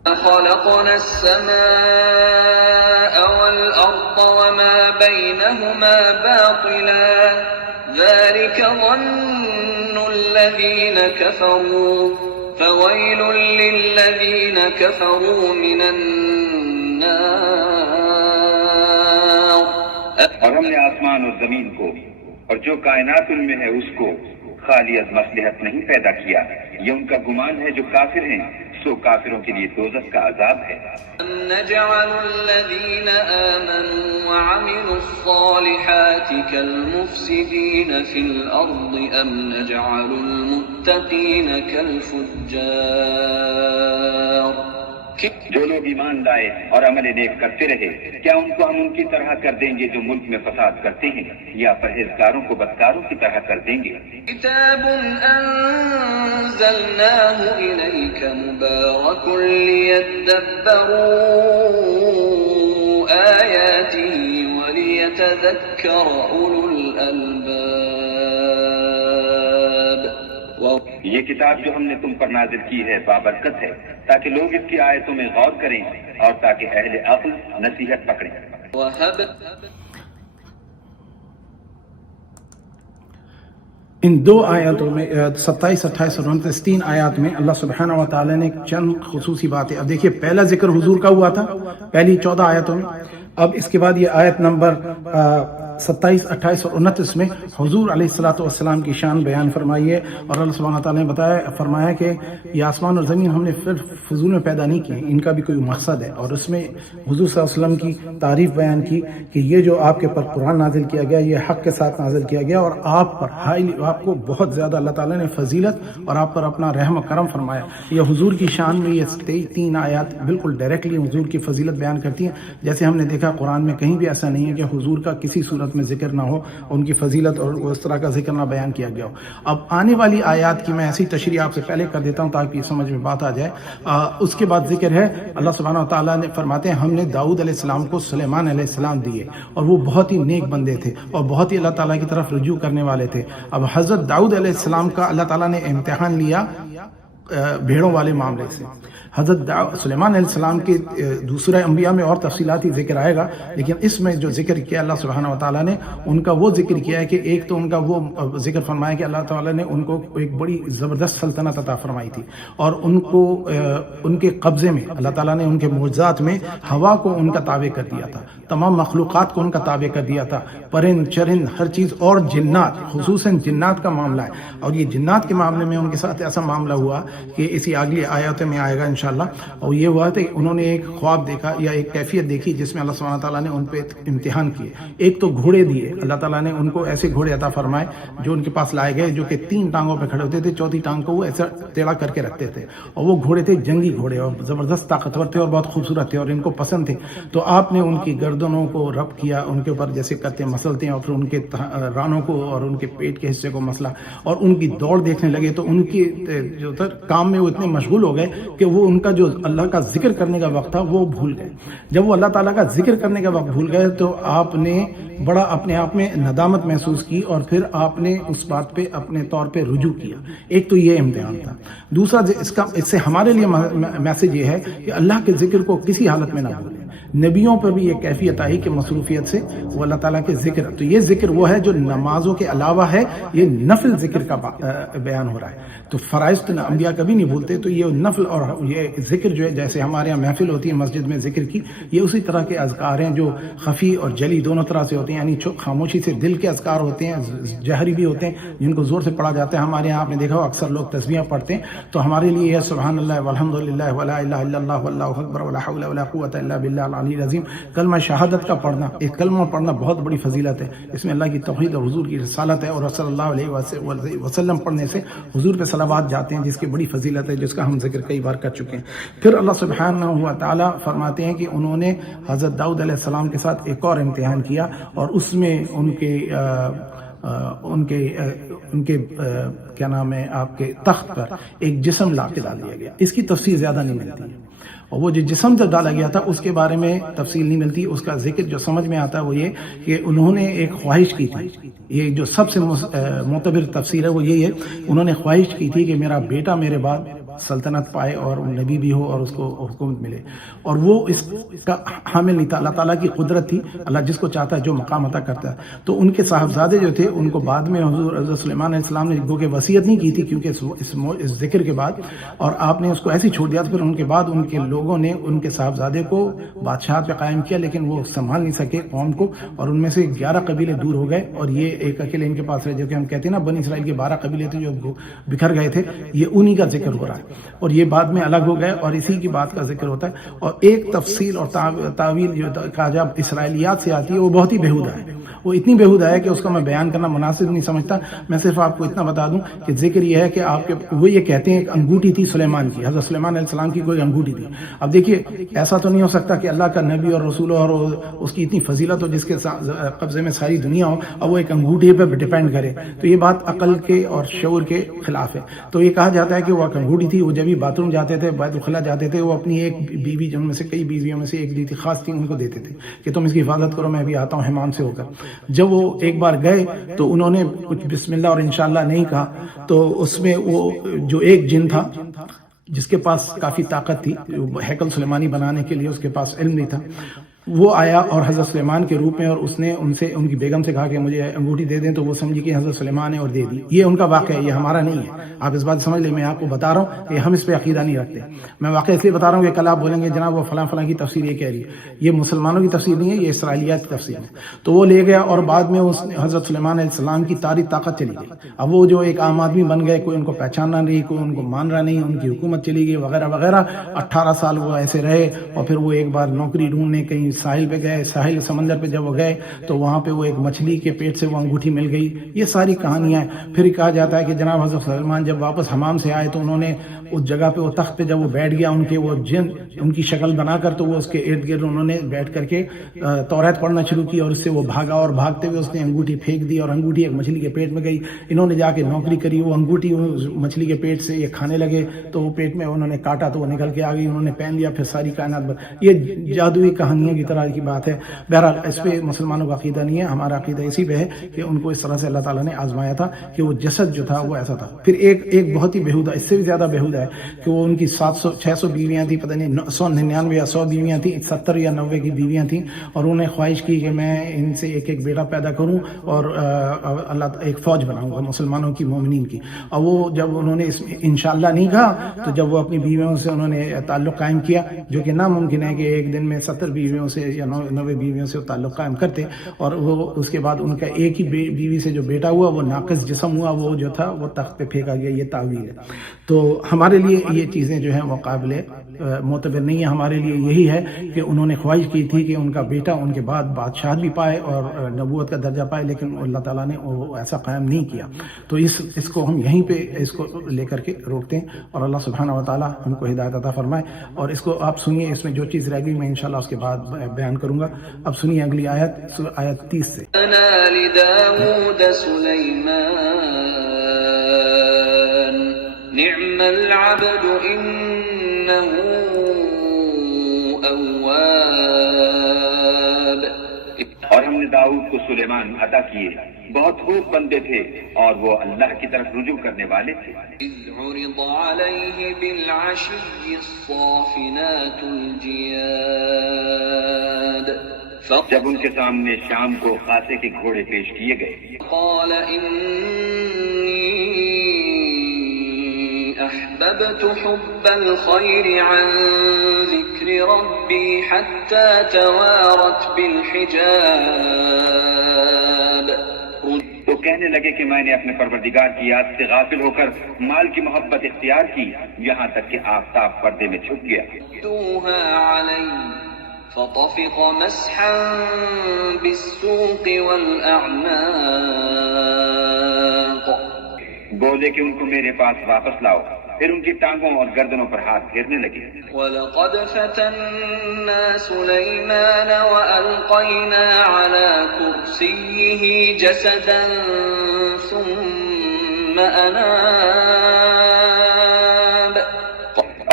خلقنا السماء والأرض وما بينهما باطلا ذلك ظن الذين كفروا فويل للذين كفروا من النار۔ اور ہم نے آسمان اور زمین کو اور جو کائنات ان میں ہے اس کو خالی از مصلحت نہیں پیدا کیا، یہ ان کا گمان ہے جو کافر ہیں، سو کافروں کے لیے دوزخ کا عذاب ہے۔ نجعل الذين آمنوا وعملوا الصالحات كالمفسدين في الأرض أم نجعل المتقين كالفجار۔ جو لوگ ایمان لائے اور عمل نیک کرتے رہے، کیا ان کو ہم ان کی طرح کر دیں گے جو ملک میں فساد کرتے ہیں، یا پرہیزگاروں کو بدکاروں کی طرح کر دیں گے؟ کتاب انزلناه إليك مبارك ليدبروا آياته وليتذكر أولو الألباب۔ یہ کتاب جو ہم نے تم پر نازل کی ہے بابرکت ہے تاکہ لوگ اس کی آیتوں میں غور کریں اور تاکہ اہل عقل نصیحت پکڑیں۔ ان دو آیاتوں میں 27, 28 اور 29 تین آیات میں اللہ سبحانہ و تعالی نے چند خصوصی باتیں، اب دیکھیے پہلا ذکر حضور کا ہوا تھا پہلی 14 آیتوں میں، اب اس کے بعد یہ آیت نمبر 27, 28 اور 29 میں حضور علیہ الصلوۃ والسلام کی شان بیان فرمائی ہے، اور اللہ سبحانہ تعالیٰ نے فرمایا کہ یہ آسمان اور زمین ہم نے پھر فضول میں پیدا نہیں کی، ان کا بھی کوئی مقصد ہے، اور اس میں حضور صلی اللہ علیہ وسلم کی تعریف بیان کی کہ یہ جو آپ کے پر قرآن نازل کیا گیا یہ حق کے ساتھ نازل کیا گیا، اور آپ پر آپ کو بہت زیادہ اللہ تعالیٰ نے فضیلت اور آپ پر اپنا رحم و کرم فرمایا۔ یہ حضور کی شان میں یہ تین آیات بالکل ڈائریکٹلی حضور کی فضیلت بیان کرتی ہیں، جیسے ہم نے دیکھا قرآن میں کہیں بھی ایسا نہیں ہے کہ حضور کا کسی صورت میں ذکر نہ ہو، ان کی فضیلت اور اس طرح کا ذکر نہ بیان کیا گیا ہو۔ اب آنے والی آیات کی میں ایسی تشریح آپ سے پہلے کر دیتا ہوں تاکہ سمجھ میں بات آ جائے۔ اس کے بعد ذکر ہے اللہ سبحانہ و تعالیٰ نے فرماتے ہیں ہم نے داؤد علیہ السلام کو سلیمان علیہ السلام دیے، اور وہ بہت ہی نیک بندے تھے اور بہت ہی اللہ تعالیٰ کی طرف رجوع کرنے والے تھے۔ اب حضرت داؤد علیہ السلام کا اللہ تعالیٰ نے امتحان لیا بھیڑوں والے معاملے سے۔ حضرت سلیمان علیہ السلام کے دوسرے انبیاء میں اور تفصیلاتی ذکر آئے گا، لیکن اس میں جو ذکر کیا اللہ سبحانہ و تعالیٰ نے ان کا وہ ذکر کیا ہے کہ ایک تو ان کا وہ ذکر فرمایا کہ اللہ تعالیٰ نے ان کو ایک بڑی زبردست سلطنت عطا فرمائی تھی، اور ان کو ان کے قبضے میں اللہ تعالیٰ نے ان کے معجزات میں ہوا کو ان کا تابع کر دیا تھا، تمام مخلوقات کو ان کا تابع کر دیا تھا، پرند چرند ہر چیز، اور جنات، خصوصاً جنات کا معاملہ ہے، اور یہ جنات کے معاملے میں ان کے ساتھ ایسا معاملہ ہوا کہ اسی اگلی آیات میں آئے گا انشاءاللہ، اور یہ ہوا تھا کہ انہوں نے ایک خواب دیکھا یا ایک کیفیت دیکھی جس میں اللہ سبحانہ تعالیٰ نے ان پہ امتحان کیے۔ ایک تو گھوڑے دیے، اللہ تعالیٰ نے ان کو ایسے گھوڑے عطا فرمائے جو ان کے پاس لائے گئے، جو کہ 3 ٹانگوں پہ کھڑے ہوتے تھے، چوتھی ٹانگ کو وہ ایسا ٹیڑھا کر کے رکھتے تھے، اور وہ گھوڑے تھے جنگی گھوڑے، اور زبردست طاقتور تھے اور بہت خوبصورت تھے اور ان کو پسند تھے۔ تو آپ نے ان کی گردنوں کو ربط کیا، ان کے اوپر جیسے کرتے مسلتے ہیں، اور پھر ان کے رانوں کو اور ان کے پیٹ کے حصے کو مسلا، اور ان کی دوڑ دیکھنے لگے تو ان کی جو تھا کام میں وہ اتنے مشغول ہو گئے کہ وہ ان کا جو اللہ کا ذکر کرنے کا وقت تھا وہ بھول گئے۔ جب وہ اللہ تعالیٰ کا ذکر کرنے کا وقت بھول گئے تو آپ نے بڑا اپنے آپ میں ندامت محسوس کی، اور پھر آپ نے اس بات پہ اپنے طور پہ رجوع کیا۔ ایک تو یہ امتحان تھا۔ دوسرا اس سے ہمارے لیے میسج یہ ہے کہ اللہ کے ذکر کو کسی حالت میں نہ بھولیں۔ نبیوں پر بھی یہ کیفیت آئی کہ مصروفیت سے وہ اللہ تعالیٰ کے ذکر، تو یہ ذکر وہ ہے جو نمازوں کے علاوہ ہے، یہ نفل ذکر کا بیان ہو رہا ہے۔ تو فرائض تو انبیاء کبھی نہیں بھولتے، تو یہ نفل اور یہ ذکر جو ہے، جیسے ہمارے یہاں محفل ہوتی ہے مسجد میں ذکر کی، یہ اسی طرح کے اذکار ہیں جو خفی اور جلی دونوں طرح سے ہوتے ہیں، یعنی خاموشی سے دل کے اذکار ہوتے ہیں، جہری بھی ہوتے ہیں جن کو زور سے پڑھا جاتا ہے۔ ہمارے یہاں آپ نے دیکھا ہو اکثر لوگ تسبیحیں پڑھتے ہیں، تو ہمارے لیے یہ سبحان اللہ والحمد للہ ولا الہ الا اللہ واللہ اکبر ولا حول ولا قوۃ الا باللہ العلی العظیم، کلمہ شہادت کا پڑھنا، ایک کلمہ پڑھنا بہت بڑی فضیلت ہے، اس میں اللہ کی توحید اور حضور کی رسالت ہے، اور صلی اللہ علیہ وسلم پڑھنے سے حضور پہ صلوات جاتے ہیں، جس کی بڑی فضیلت ہے، جس کا ہم ذکر کئی بار کر چکے ہیں۔ پھر اللہ سبحانہ و تعالیٰ فرماتے ہیں کہ انہوں نے حضرت داؤد علیہ السلام کے ساتھ ایک اور امتحان کیا، اور اس میں ان کے کیا نام ہے آپ کے تخت پر ایک جسم لا کے ڈال دیا گیا۔ اس کی تفصیل زیادہ نہیں ملتی ہے، اور وہ جو جسم جب ڈالا گیا تھا اس کے بارے میں تفصیل نہیں ملتی۔ اس کا ذکر جو سمجھ میں آتا ہے وہ یہ کہ انہوں نے ایک خواہش کی تھی، یہ جو سب سے معتبر تفسیر ہے وہ یہی ہے، انہوں نے خواہش کی تھی کہ میرا بیٹا میرے بعد سلطنت پائے اور نبی بھی ہو اور اس کو حکومت ملے، اور وہ اس کا حامل نہیں تھا، اللہ تعالیٰ کی قدرت تھی، اللہ جس کو چاہتا ہے جو مقام عطا کرتا ہے۔ تو ان کے صاحبزادے جو تھے ان کو بعد میں حضرت سلیمان علیہ السلام نے گو کہ وصیت نہیں کی تھی، کیونکہ اس ذکر کے بعد، اور آپ نے اس کو ایسے چھوڑ دیا تھا۔ پھر ان کے بعد ان کے لوگوں نے ان کے صاحبزادے کو بادشاہت پہ قائم کیا، لیکن وہ سنبھال نہیں سکے قوم کو، اور ان میں سے 11 قبیلے دور ہو گئے، اور یہ ایک اکیلے ان کے پاس رہے، جو کہ ہم کہتے ہیں نا بنی اسرائیل کے 12 قبیلے تھے جو بکھر گئے تھے، یہ انہی کا ذکر ہو رہا ہے، اور یہ بعد میں الگ ہو گئے، اور اسی کی بات کا ذکر ہوتا ہے۔ اور ایک تفصیل اور تعویل جو کہا جب اسرائیلیات سے آتی ہے وہ بہت ہی بیہودہ ہے، وہ اتنی بیہودہ ہے کہ اس کا میں بیان کرنا مناسب نہیں سمجھتا۔ میں صرف آپ کو اتنا بتا دوں کہ ذکر یہ ہے کہ آپ کے وہ یہ کہتے ہیں ایک انگوٹھی تھی سلیمان کی، حضرت سلیمان علیہ السلام کی کوئی انگوٹھی تھی۔ اب دیکھیے ایسا تو نہیں ہو سکتا کہ اللہ کا نبی اور رسول اور اس کی اتنی فضیلت ہو جس کے قبضے میں ساری دنیا ہو، اور وہ ایک انگوٹھی پہ ڈیپینڈ کرے، تو یہ بات عقل کے اور شعور کے خلاف ہے۔ تو یہ کہا جاتا ہے کہ وہ ایک انگوٹھی تھی، وہ جب بھی باتھ روم جاتے تھے، بیت الخلاء جاتے تھے، وہ اپنی ایک بیوی جن میں سے کئی بیویوں میں سے ایک دی تھی، خاص تھی، ان کو دیتے تھے کہ تم اس کی حفاظت کرو، میں بھی آتا ہوں حمام سے ہو کر۔ جب وہ ایک بار گئے تو انہوں نے کچھ بسم اللہ اور انشاءاللہ نہیں کہا، تو اس میں وہ جو ایک جن تھا جس کے پاس کافی طاقت تھی، ہیکل سلیمانی بنانے کے لیے اس کے پاس علم نہیں تھا، وہ آیا اور حضرت سلیمان کے روپ میں، اور اس نے ان کی بیگم سے کہا کہ مجھے انگوٹھی دے دیں، تو وہ سمجھی کہ حضرت سلیمان نے اور دے دی۔ یہ ان کا واقعہ ہے، یہ ہمارا نہیں ہے، آپ اس بات سمجھ لیں۔ میں آپ کو بتا رہا ہوں کہ ہم اس پہ عقیدہ نہیں رکھتے، میں واقعہ اس لیے بتا رہا ہوں کہ کل آپ بولیں گے جناب وہ فلاں فلاں کی تفسیر یہ کہہ رہی ہے، یہ مسلمانوں کی تفسیر نہیں ہے، یہ اسرائیلیات کی تفسیر ہے۔ تو وہ لے گیا، اور بعد میں اس حضرت سلیمان علیہ السلام کی تاری طاقت چلی گئی۔ اب وہ جو ایک عام آدمی بن گئے، کوئی ان کو پہچاننا نہیں، کوئی ان کو مان رہا نہیں، ان کی حکومت چلی گئی وغیرہ وغیرہ۔ 18 سال وہ ایسے رہے، اور پھر وہ ایک بار نوکری ڈھونڈنے کہیں ساحل پہ گئے، ساحل سمندر پہ جب وہ گئے تو وہاں پہ وہ ایک مچھلی کے پیٹ سے وہ انگوٹھی مل گئی۔ یہ ساری کہانیاں ہیں۔ پھر کہا جاتا ہے کہ جناب حضرت سلیمان جب واپس حمام سے آئے تو انہوں نے اس جگہ پہ، وہ تخت پہ جب وہ بیٹھ گیا، ان کے وہ جن ان کی شکل بنا کر، تو وہ اس کے ارد گرد انہوں نے بیٹھ کر کے توریت پڑھنا شروع کی، اور اس سے وہ بھاگا، اور بھاگتے ہوئے اس نے انگوٹھی پھینک دی، اور انگوٹھی ایک مچھلی کے پیٹ میں گئی۔ انہوں نے جا کے نوکری کری، وہ انگوٹھی مچھلی کے پیٹ سے یہ کھانے لگے، تو وہ پیٹ میں انہوں نے کاٹا تو وہ نکل کے آ گئی، انہوں نے پہن لیا، پھر ساری کائنات یہ جادوئی کہانیاں کی طرح کی بات ہے۔ بہرحال اس پہ مسلمانوں کا عقیدہ نہیں ہے، ہمارا عقیدہ اسی پہ ہے کہ ان کو اس طرح سے اللہ تعالیٰ نے آزمایا تھا کہ وہ جسد جو تھا وہ ایسا تھا۔ پھر ایک بہت ہی بیہودہ، اس سے بھی زیادہ بیہودہ ہے کہ وہ ان کی 600 بیویاں تھیں، پتہ نہیں 199 یا 100 بیویاں تھیں، 70 یا 90 کی بیویاں تھیں، اور انہوں نے خواہش کی کہ میں ان سے ایک بیٹا پیدا کروں اور اللہ ایک فوج بناؤں گا مسلمانوں کی، مومنین کی. اور وہ جب انہوں نے اس میں انشاءاللہ نہیں کہا تو جب وہ اپنی بیویوں سے انہوں نے تعلق قائم کیا، جو کہ ناممکن ہے کہ ایک دن میں 70 بیویوں سے یا 90 بیویوں سے تعلق قائم کرتے، اور وہ اس کے بعد ان کا ایک ہی بیوی سے جو بیٹا ہوا وہ ناقص جسم ہوا، وہ جو تھا وہ تخت پہ پھینکا گیا. یہ تعویل ہے. تو ہمارے لیے یہ چیزیں جو ہیں وہ قابل معتبر نہیں ہے. ہمارے لیے یہی ہے کہ انہوں نے خواہش کی تھی کہ ان کا بیٹا ان کے بعد بادشاہت بھی پائے اور نبوت کا درجہ پائے، لیکن اللہ تعالیٰ نے وہ ایسا قائم نہیں کیا. تو اس کو ہم یہیں پہ اس کو لے کر کے روکتے ہیں، اور اللہ سبحانہ و تعالیٰ ہم کو ہدایت عطا فرمائے. اور اس کو آپ سنیے، اس میں جو چیز رہ گئی میں انشاءاللہ اس کے بعد بیان کروں گا. اب سنیے اگلی آیت 30 سے. لداود سلیمان نعم العبد انه اواب. اور ہم نے داؤد کو سلیمان عطا کیے، بہت خوب بندے تھے اور وہ اللہ کی طرف رجوع کرنے والے تھے. اذ عرض عليه بالعشي الصافنات الجياد جب ان کے سامنے شام کو خاصے کے گھوڑے پیش کیے گئے، قال انی احببت حب الخير عن ذکر ربی حتى توارت بالحجاب. تو کہنے لگے کہ میں نے اپنے پروردگار کی یاد سے غافل ہو کر مال کی محبت اختیار کی، یہاں تک کہ آفتاب پردے میں چھپ گیا. دوها علی فطفق مسحا بالسوق والاعناق. بولے کہ ان کو میرے پاس واپس لاؤ، پھر ان کی ٹانگوں اور گردنوں پر ہاتھ پھیرنے لگے. وَلَقَدْ فَتَنَّا سُلَيْمَانَ وَأَلْقَيْنَا عَلَى كُرْسِيِّهِ جَسَدًا ثُمَّ أَنَابَ.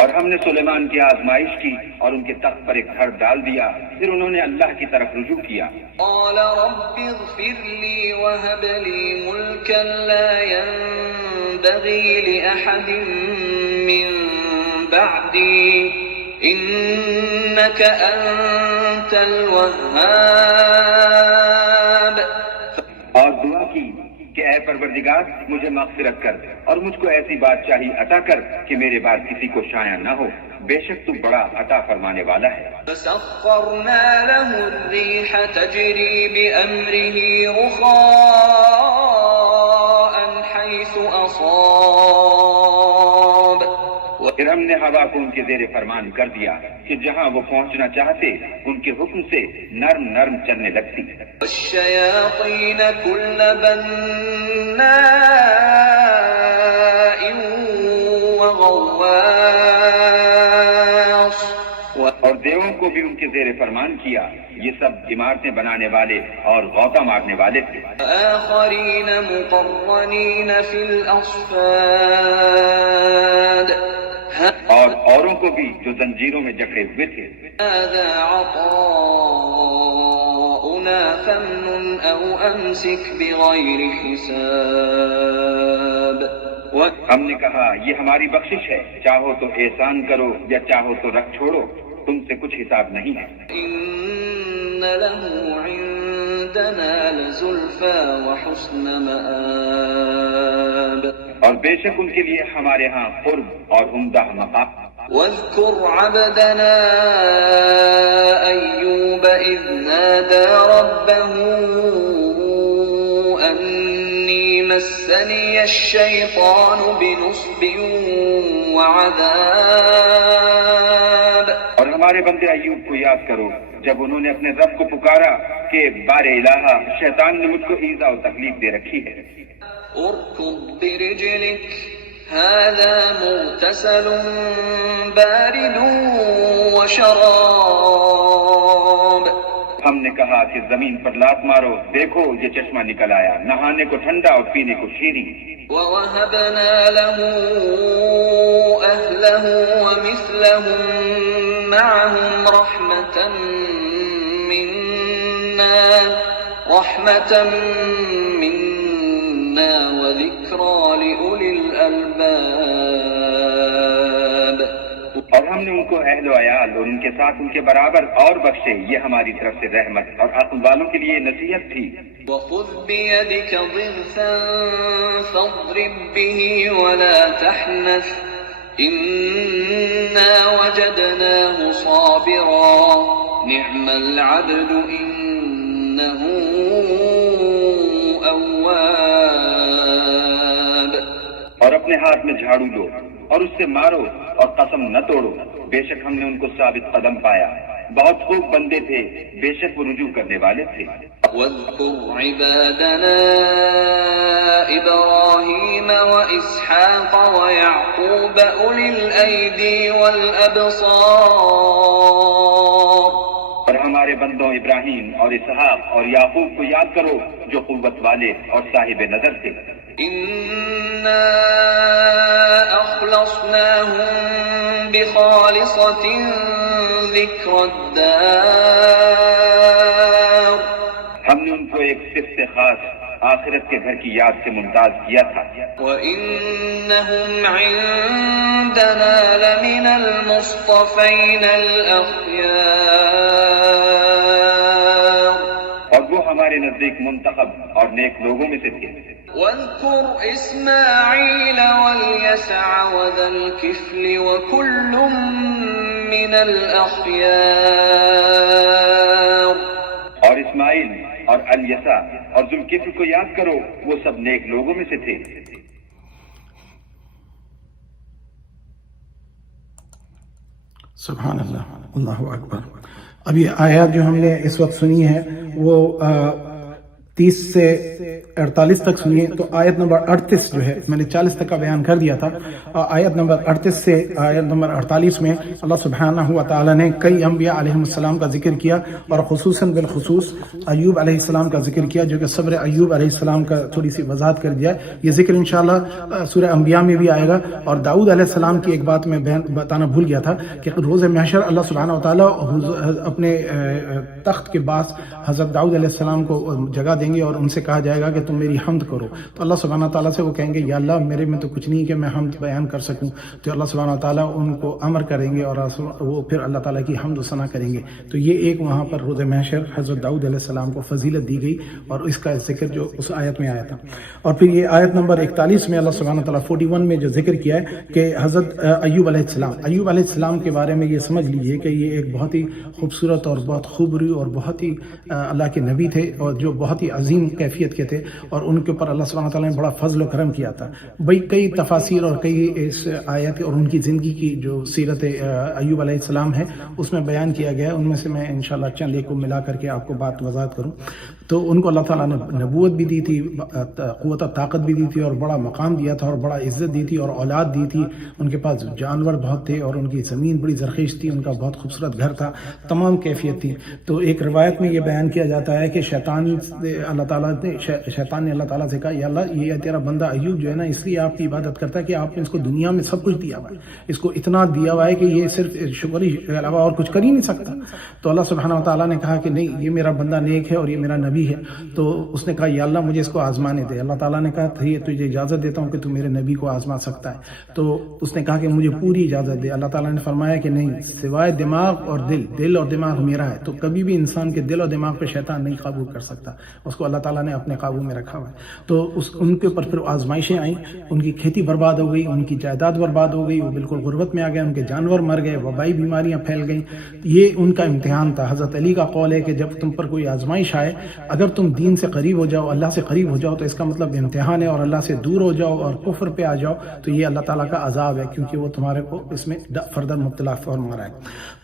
اور ہم نے سلیمان کی آزمائش کی اور ان کے تخت پر ایک دھڑ ڈال دیا، پھر انہوں نے اللہ کی طرف رجوع کیا. قَالَ رَبِّ اغْفِرْ لِي وَهَبْ لِي مُلْكًا لَا يَنبَغِي لِأَحَدٍ مِّن بَعْدِي إِنَّكَ أَنتَ الْوَهَّابُ. اور دعا کی کہ اے پروردگار مجھے مغفرت کر اور مجھ کو ایسی بادشاہی عطا کر کہ میرے بعد کسی کو شایع نہ ہو، بے شک تو بڑا عطا فرمانے والا ہے. فسخرنا له الريح تجري بأمره رخاء حيث أصاب. پھر ہم نے ہوا کو ان کے زیر فرمان کر دیا کہ جہاں وہ پہنچنا چاہتے ان کے حکم سے نرم نرم چلنے لگتی. والشياطين كل بناء وغواص. اور دیووں کو بھی ان کے زیر فرمان کیا، یہ سب عمارتیں بنانے والے اور غوطہ مارنے والے تھے. آخرين مقرنين في الأصفاد. اور اوروں کو بھی جو زنجیروں میں جکڑے ہوئے تھے. هذا عطاؤنا فامنن أو أمسك بغير حساب. ہم نے کہا یہ ہماری بخشش ہے، چاہو تو احسان کرو یا چاہو تو رکھ چھوڑو، تم سے کچھ حساب نہیں ہے. إن له عندنا لزلفى وحسن مآب. اور بے شک ان کے لیے ہمارے ہاں قرب اور عمدہ مقام. واذكر عبدنا أيوب إذ نادى ربه أني مسني الشيطان بنصب وعذاب. اور ہمارے بندے ایوب کو یاد کرو جب انہوں نے اپنے رب کو پکارا کہ بار الہ شیطان نے مجھ کو ایذا و تکلیف دے رکھی ہے. اركض برجلك هذا مغتسل بارد وشراب. ہم نے کہا کہ زمین پر لات مارو، دیکھو یہ چشمہ نکل آیا، نہانے کو ٹھنڈا اور پینے کو شیریں. ووهبنا له أهله ومثلهم معهم رحمة منا وذكرى لأولي الألباب. اور ہم نے ان کو اہل و عیال اور ان کے ساتھ ان کے برابر اور بخشے، یہ ہماری طرف سے رحمت اور عقل والوں کے لیے نصیحت تھی۔ وخذ بيدك ضغثا فاضرب به ولا تحنث إنا وجدناه صابرا نعم العبد إنه أواب۔ اور اپنے ہاتھ میں جھاڑو لو اور اس سے مارو اور قسم نہ توڑو، بے شک ہم نے ان کو ثابت قدم پایا، بہت خوب بندے تھے، بے شک وہ رجوع کرنے والے تھے۔ واذكر عبادنا إبراهيم وإسحاق ويعقوب أولي الأيدي والأبصار۔ اور ہمارے بندوں ابراہیم اور اسحاق اور یعقوب کو یاد کرو جو قوت والے اور صاحب نظر تھے۔ إنا أخلصناهم بخالصة ذكر الدار۔ ہم نے ان کو ایک صفت خاص آخرت کے گھر کی یاد سے ممتاز کیا تھا۔ وَإِنَّهُمْ عِندَنَا لَمِنَ الْمُصْطَفَيْنَ الْأَخْيَارِ۔ اور وہ ہمارے نزدیک منتخب اور نیک لوگوں میں سے تھے۔ وَاذْكُرْ إِسْمَاعِيلَ وَالْيَسَعَ وَذَا الْكِفْلِ وَكُلٌّ مِّنَ الْأَخْيَارِ۔ اور اسماعیل اور الیسع اور ذوالکفل کو یاد کرو، وہ سب نیک لوگوں میں سے تھے۔ سبحان اللہ، اللہ اکبر۔ اب یہ آیات جو ہم نے اس وقت سنی ہے وہ 30 سے 48 تک سنیے، تو آیت نمبر 38 جو ہے، میں نے 40 تک کا بیان کر دیا تھا، آیت نمبر 38 سے آیت نمبر 48 میں اللہ سبحانہ و تعالیٰ نے کئی انبیاء علیہ السلام کا ذکر کیا، اور خصوصاً بالخصوص ایوب علیہ السلام کا ذکر کیا، جو کہ صبر ایوب علیہ السلام کا تھوڑی سی وضاحت کر دیا۔ یہ ذکر انشاءاللہ سورہ انبیاء میں بھی آئے گا۔ اور داؤد علیہ السلام کی ایک بات میں بتانا بھول گیا تھا کہ روز محشر اللہ سبحانہ و تعالیٰ اپنے تخت کے پاس حضرت داؤد علیہ السلام کو جگہ دیں گے اور ان سے کہا جائے گا کہ تم میری حمد کرو، تو اللہ سبحانہ تعالیٰ سے وہ کہیں گے یا اللہ میرے میں تو کچھ نہیں کہ میں حمد بیان کر سکوں، تو اللہ سبحانہ تعالیٰ ان کو امر کریں گے اور وہ پھر اللہ تعالیٰ کی حمد و ثنا کریں گے۔ تو یہ ایک وہاں پر روز محشر حضرت داؤد علیہ السلام کو فضیلت دی گئی، اور اس کا ذکر جو اس آیت میں آیا تھا۔ اور پھر یہ آیت نمبر 41 میں اللہ سبحانہ تعالیٰ 41 میں جو ذکر کیا ہے کہ حضرت ایوب علیہ السلام کے بارے میں یہ سمجھ لیجئے کہ یہ ایک بہت ہی خوبصورت اور بہت خوبروی اور بہت ہی اللہ کے نبی تھے، اور جو بہت ہی عظیم کیفیت کے تھے، اور ان کے اوپر اللہ سبحانہ تعالیٰ نے بڑا فضل و کرم کیا تھا۔ بھئی کئی تفاسیر اور کئی اس آیت اور ان کی زندگی کی جو سیرت ایوب علیہ السلام ہے اس میں بیان کیا گیا ہے، ان میں سے میں انشاءاللہ چند ایک کو ملا کر کے آپ کو بات وضاحت کروں۔ تو ان کو اللہ تعالیٰ نے نبوت بھی دی تھی، قوت و طاقت بھی دی تھی، اور بڑا مقام دیا تھا، اور بڑا عزت دی تھی، اور اولاد دی تھی، ان کے پاس جانور بہت تھے، اور ان کی زمین بڑی زرخیز تھی، ان کا بہت خوبصورت گھر تھا، تمام کیفیت تھی۔ تو ایک روایت میں یہ بیان کیا جاتا ہے کہ شیطان نے اللہ تعالیٰ سے کہا یا اللہ یہ تیرا بندہ ایوب جو ہے نا، اس لیے آپ کی عبادت کرتا ہے کہ آپ نے اس کو دنیا میں سب کچھ دیا ہوا ہے، اس کو اتنا دیا ہوا ہے کہ یہ صرف شکر ہی کے علاوہ اور کچھ کر ہی نہیں سکتا۔ تو اللہ سبحانہ و تعالیٰ نے کہا کہ نہیں، یہ میرا بندہ نیک ہے اور یہ میرا نبی ہے۔ تو اس نے کہا یا اللہ مجھے اس کو آزمانے دے۔ اللہ تعالیٰ نے کہا یہ تجھے اجازت دیتا ہوں کہ تو میرے نبی کو آزما سکتا ہے۔ تو اس نے کہا کہ مجھے پوری اجازت دے۔ اللہ تعالیٰ نے فرمایا کہ نہیں، سوائے دماغ اور دل اور دماغ میرا ہے، تو کبھی بھی انسان کے دل اور دماغ پہ شیطان نہیں قابو کر سکتا، اس کو اللہ تعالیٰ نے اپنے قابو میں رکھا ہوا ہے۔ تو ان کے اوپر پھر آزمائشیں آئیں، ان کی کھیتی برباد ہو گئی، ان کی جائیداد برباد ہو گئی، وہ بالکل غربت میں آ گئے، ان کے جانور مر گئے، وبائی بیماریاں پھیل گئیں۔ یہ ان کا امتحان تھا۔ حضرت علی کا قول ہے کہ جب تم پر کوئی آزمائش آئے، اگر تم دین سے قریب ہو جاؤ، اللہ سے قریب ہو جاؤ، تو اس کا مطلب امتحان ہے، اور اللہ سے دور ہو جاؤ اور کفر پہ آ جاؤ تو یہ اللہ تعالیٰ کا عذاب ہے، کیونکہ وہ تمہارے کو اس میں فردر مبتلا فرما رہا ہے۔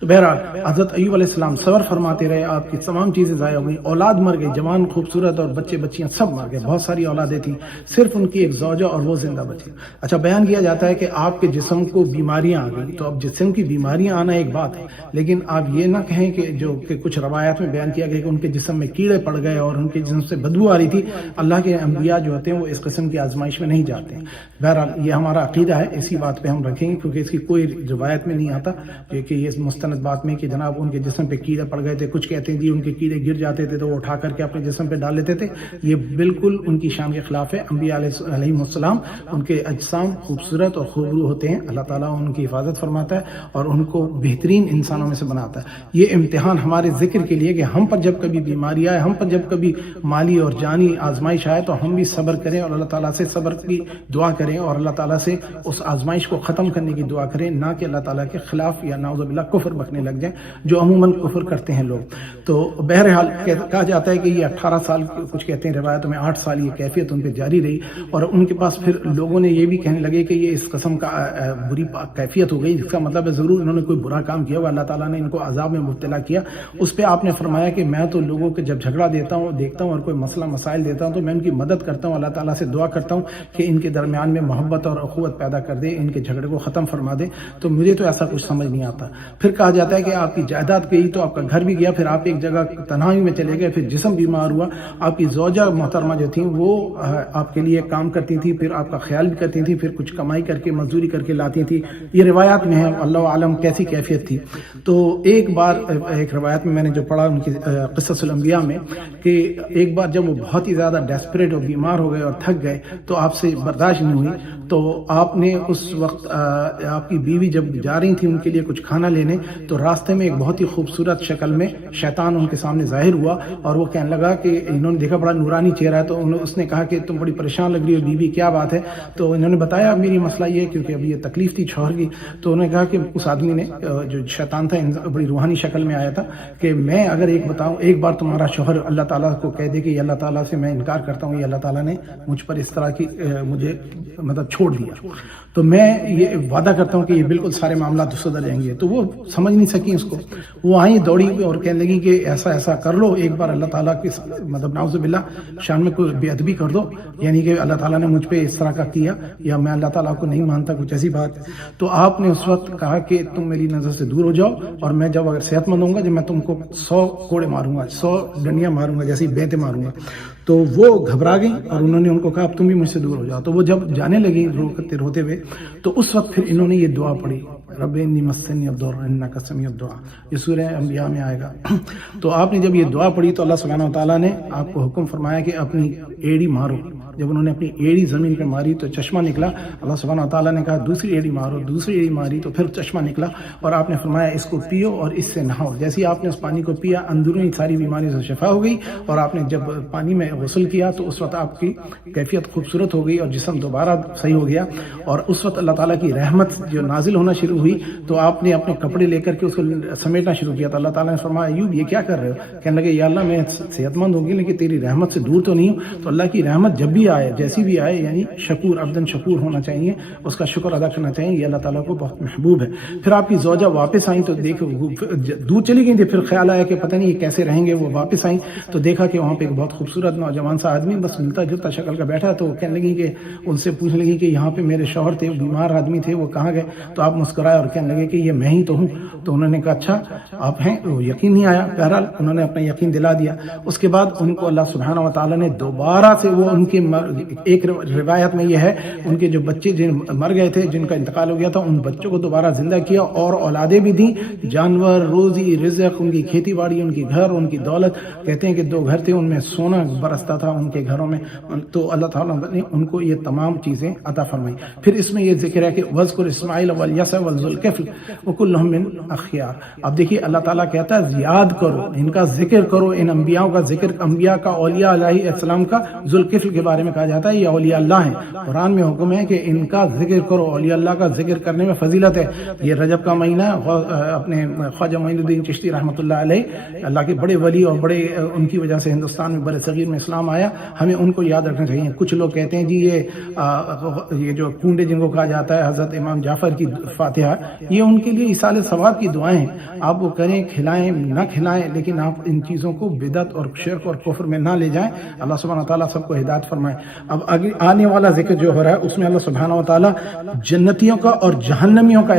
تو بہرحال حضرت ایوب علیہ السلام صبر فرماتے رہے، آپ کی تمام چیزیں ضائع ہو گئیں، اولاد مر گئی، جوان خوبصورت اور بچے بچیاں سب مر گئے، بہت ساری اولادیں تھیں، صرف ان کی ایک زوجہ اور وہ زندہ بچی۔ اچھا، بیان کیا جاتا ہے کہ آپ کے جسم کو بیماریاں آ گئی، تو اب جسم کی بیماریاں آنا ایک بات ہے، لیکن آپ یہ نہ کہیں کہ جو کہ کچھ روایات میں بیان کیا گیا کہ ان کے جسم میں کیڑے پڑ گئے اور ان کے جسم سے بدبو آ رہی تھی۔ اللہ کے انبیاء جو ہوتے ہیں وہ اس قسم کی آزمائش میں نہیں جاتے ہیں۔ بہرحال یہ ہمارا عقیدہ ہے، اسی بات پہ ہم رکھیں گے، کیونکہ اس کی کوئی روایت میں نہیں آتا کہ یہ مستند بات میں کہ جناب ان کے جسم پہ کیڑے پڑ گئے تھے۔ کچھ کہتے ہیں جی ان کے کیڑے گر جاتے تھے تو وہ اٹھا کر کے اپنے جسم پہ ڈال لیتے تھے. یہ بالکل ان کی شان کے خلاف ہے. انبیاء علیہ السلام ان کے اجسام خوبصورت اور خوبرو ہوتے ہیں. اللہ تعالیٰ ان کی حفاظت فرماتا ہے اور ان کو بہترین انسانوں میں سے بناتا ہے. یہ امتحان ہمارے ذکر کے لیے کہ ہم پر جب کبھی بیماری آئے, ہم پر جب کبھی مالی اور جانی آزمائش آئے تو ہم بھی صبر کریں اور اللہ تعالیٰ سے صبر کی دعا کریں اور اللہ تعالیٰ سے اس آزمائش کو ختم کرنے کی دعا کریں, نہ کہ اللہ تعالیٰ کے خلاف یا نعوذ باللہ کفر بکنے لگ جائیں, جو عموماً کفر کرتے ہیں لوگ. تو بہرحال کہا جاتا ہے کہ یہ 18 سال, کچھ کہتے ہیں روایتوں میں 8 سال یہ کیفیت ان پہ جاری رہی, اور ان کے پاس پھر لوگوں نے یہ بھی کہنے لگے کہ یہ اس قسم کا بری کیفیت ہو گئی, جس کا مطلب ہے ضرور انہوں نے کوئی برا کام کیا ہوا, اللہ تعالیٰ نے ان کو عذاب میں مبتلا کیا. اس پہ آپ نے فرمایا کہ میں تو لوگوں کے جب جھگڑا دیتا ہوں, دیکھتا ہوں اور کوئی مسئلہ مسائل دیتا ہوں تو میں ان کی مدد کرتا ہوں, اللہ تعالیٰ سے دعا کرتا ہوں کہ ان کے درمیان میں محبت اور اخوت پیدا کر دے, ان کے جھگڑے کو ختم فرما دے. تو مجھے تو ایسا کچھ سمجھ نہیں آتا. پھر کہا جاتا ہے کہ آپ کی جائیداد گئی تو آپ کا گھر بھی گیا, پھر آپ ایک جگہ تنہائی میں چلے گئے, پھر جسم بیمار ہوا, آپ کی زوجہ محترمہ جو تھیں وہ آپ کے لیے کام کرتی تھی, پھر آپ کا خیال بھی کرتی تھی, پھر کچھ کمائی کر کے مزدوری کر کے لاتی تھی. یہ روایات میں ہے, اللہ عالم کیسی کیفیت تھی. تو ایک بار ایک روایت میں میں نے جو پڑھا ان کی قصص الانبیاء میں, کہ ایک بار جب وہ بہت ہی زیادہ ڈیسپریٹ اور بیمار ہو گئے اور تھک گئے تو آپ سے برداشت نہیں ہوئی, تو آپ نے اس وقت آپ کی بیوی جب جا رہی تھی ان کے لیے کچھ کھانا لینے, تو راستے میں ایک بہت ہی خوبصورت شکل میں شیطان ان کے سامنے ظاہر ہوا, اور وہ کہنے لگا کہ انہوں نے دیکھا بڑا نورانی چہرہ ہے, تو اس نے کہا کہ تم بڑی پریشان لگ رہی ہو بیوی, کیا بات ہے؟ تو انہوں نے بتایا میری مسئلہ یہ ہے, کیونکہ ابھی یہ تکلیف تھی شوہر کی. تو انہوں نے کہا کہ اس آدمی نے جو شیطان تھا بڑی روحانی شکل میں آیا تھا کہ میں اگر ایک بتاؤں, ایک بار تمہارا شوہر اللہ تعالیٰ کو کہہ دے کہ یہ اللہ تعالیٰ سے میں انکار کرتا ہوں, یہ اللہ تعالیٰ نے مجھ پر اس طرح کی مجھے مطلب چھوڑ دیا, تو میں یہ وعدہ کرتا ہوں کہ یہ بالکل سارے معاملات سدھر جائیں گے. تو وہ سمجھ نہیں سکی اس کو, وہ آئیں دوڑی اور کہنے لگی کہ ایسا ایسا کر لو, ایک بار اللہ تعالیٰ کی مطلب نعوذ باللہ شان میں کوئی بے ادبی کر دو, یعنی کہ اللہ تعالیٰ نے مجھ پہ اس طرح کا کیا, یا میں اللہ تعالیٰ کو نہیں مانتا, کچھ ایسی بات. تو آپ نے اس وقت کہا کہ تم میری نظر سے دور ہو جاؤ, اور میں جب اگر صحت مند ہوں گا, جب میں تم کو 100 کوڑے ماروں گا, 100 ڈنڈیاں ماروں گا, جیسی بیتیں ماروں گا. تو وہ گھبرا گئی اور انہوں نے ان کو کہا اب تم بھی مجھ سے دور ہو جاؤ. تو وہ جب جانے لگی روتے ہوئے, تو اس وقت پھر انہوں نے یہ دعا پڑھی, رب انی مسنی الضر انک سمیع الدعاء. یہ سورہ انبیاء میں آئے گا. تو آپ نے جب یہ دعا پڑھی تو اللہ سبحانہ و تعالیٰ نے آپ کو حکم فرمایا کہ اپنی ایڑی مارو. جب انہوں نے اپنی ایڑی زمین پہ ماری تو چشمہ نکلا. اللہ سبحانہ و تعالیٰ نے کہا دوسری ایڑی مارو, دوسری ایڑی ماری تو پھر چشمہ نکلا, اور آپ نے فرمایا اس کو پیو اور اس سے نہاؤ. جیسے ہی آپ نے اس پانی کو پیا, اندرونی ساری بیماری سے شفا ہو گئی, اور آپ نے جب پانی میں غسل کیا تو اس وقت آپ کی کیفیت خوبصورت ہو گئی اور جسم دوبارہ صحیح ہو گیا. اور اس وقت اللہ تعالیٰ کی رحمت جو نازل ہونا شروع ہوئی تو آپ نے اپنے کپڑے لے کر کے اس کو سمیٹنا شروع کیا. تو اللہ تعالیٰ نے فرمایا ایوب یہ کیا کر رہے ہو؟ کہنے لگے یا اللہ میں صحت مند ہوگی لیکن تیری رحمت سے دور تو نہیں ہوں. تو اللہ کی رحمت جب بھی آئے, جیسی بھی آئے, یعنی شکور, عبدن شکور ہونا چاہیے, اس کا شکر ادا کرنا چاہیے, یہ اللہ تعالیٰ کو بہت محبوب ہے. پھر آپ کی زوجہ واپس آئیں تو دیکھو دور چلی گئی تھی, پھر خیال آیا کہ پتہ نہیں یہ کیسے رہیں گے. وہ واپس آئیں تو دیکھا کہ وہاں پہ ایک بہت خوبصورت نوجوان سا آدمی بس ملتا جلتا شکل کا بیٹھا. تو کہنے لگی کہ ان سے پوچھنے لگی کہ یہاں پہ میرے شوہر تھے, بیمار آدمی تھے, وہ کہاں گئے؟ تو آپ مسکرائے اور کہنے لگے کہ یہ میں ہی تو ہوں. تو انہوں نے کہا اچھا آپ ہیں؟ وہ یقین نہیں آیا. بہرحال انہوں نے اپنا یقین دلا دیا. اس کے بعد ان کو اللہ سبحانہ و تعالیٰ نے دوبارہ سے, وہ ان کے ایک روایت میں یہ ہے ان کے جو بچے جن مر گئے تھے, جن کا انتقال ہو گیا تھا, ان بچوں کو دوبارہ زندہ کیا اور اولادیں بھی دیں, جانور, روزی, رزق, ان کی کھیتی باڑی, ان کی گھر, ان کی دولت. کہتے ہیں کہ 2 گھر تھے, ان میں سونا برستا تھا ان کے گھروں میں. تو اللہ تعالیٰ نے ان کو یہ تمام چیزیں عطا فرمائی. پھر اس میں یہ ذکر ہے کہ وَاذْكُرْ إِسْمَاعِيلَ وَالْيَسَعَ وَذُو الْكِفْلِ وَكُلُّهُم مِّنَ الْأَخْيَارِ. اب دیکھیے اللہ تعالیٰ کہتا ہے یاد کرو, ان کا ذکر کرو, ان انبیاء کا ذکر, انبیاء کا, اولیاء علیہ السلام کا. ذوالکفل کے بارے میں کہا جاتا ہے یہ اولیاء اللہ ہیں. قرآن میں حکم ہے کہ ان کا ذکر کرو, اولیاء اللہ کا ذکر کرنے میں فضیلت ہے. یہ رجب کا مہینہ اپنے خواجہ معین الدین چشتی رحمۃ اللہ علیہ, اللہ کے بڑے ولی اور بڑے, ان کی وجہ سے ہندوستان میں بڑے صغیر میں اسلام آیا. ہمیں ان کو یاد رکھنا چاہیے. کچھ لوگ کہتے ہیں جی یہ جو کنڈے جن کو کہا جاتا ہے حضرت امام جعفر کی فاتحہ, یہ ان کے لیے ایصال ثواب کی دعائیں ہیں. آپ وہ کریں, کھلائیں نہ کھلائیں, لیکن آپ ان چیزوں کو بدعت اور شرک اور کفر میں نہ لے جائیں. اللہ سبحانہ تعالیٰ سب کو ہدایت فرمائے. فرمائیں۔ اب آنے والا ذکر جو ہو رہا ہے اس میں اللہ سبحانہ و تعالیٰ جنتیوں کا اور جہنمیوں کا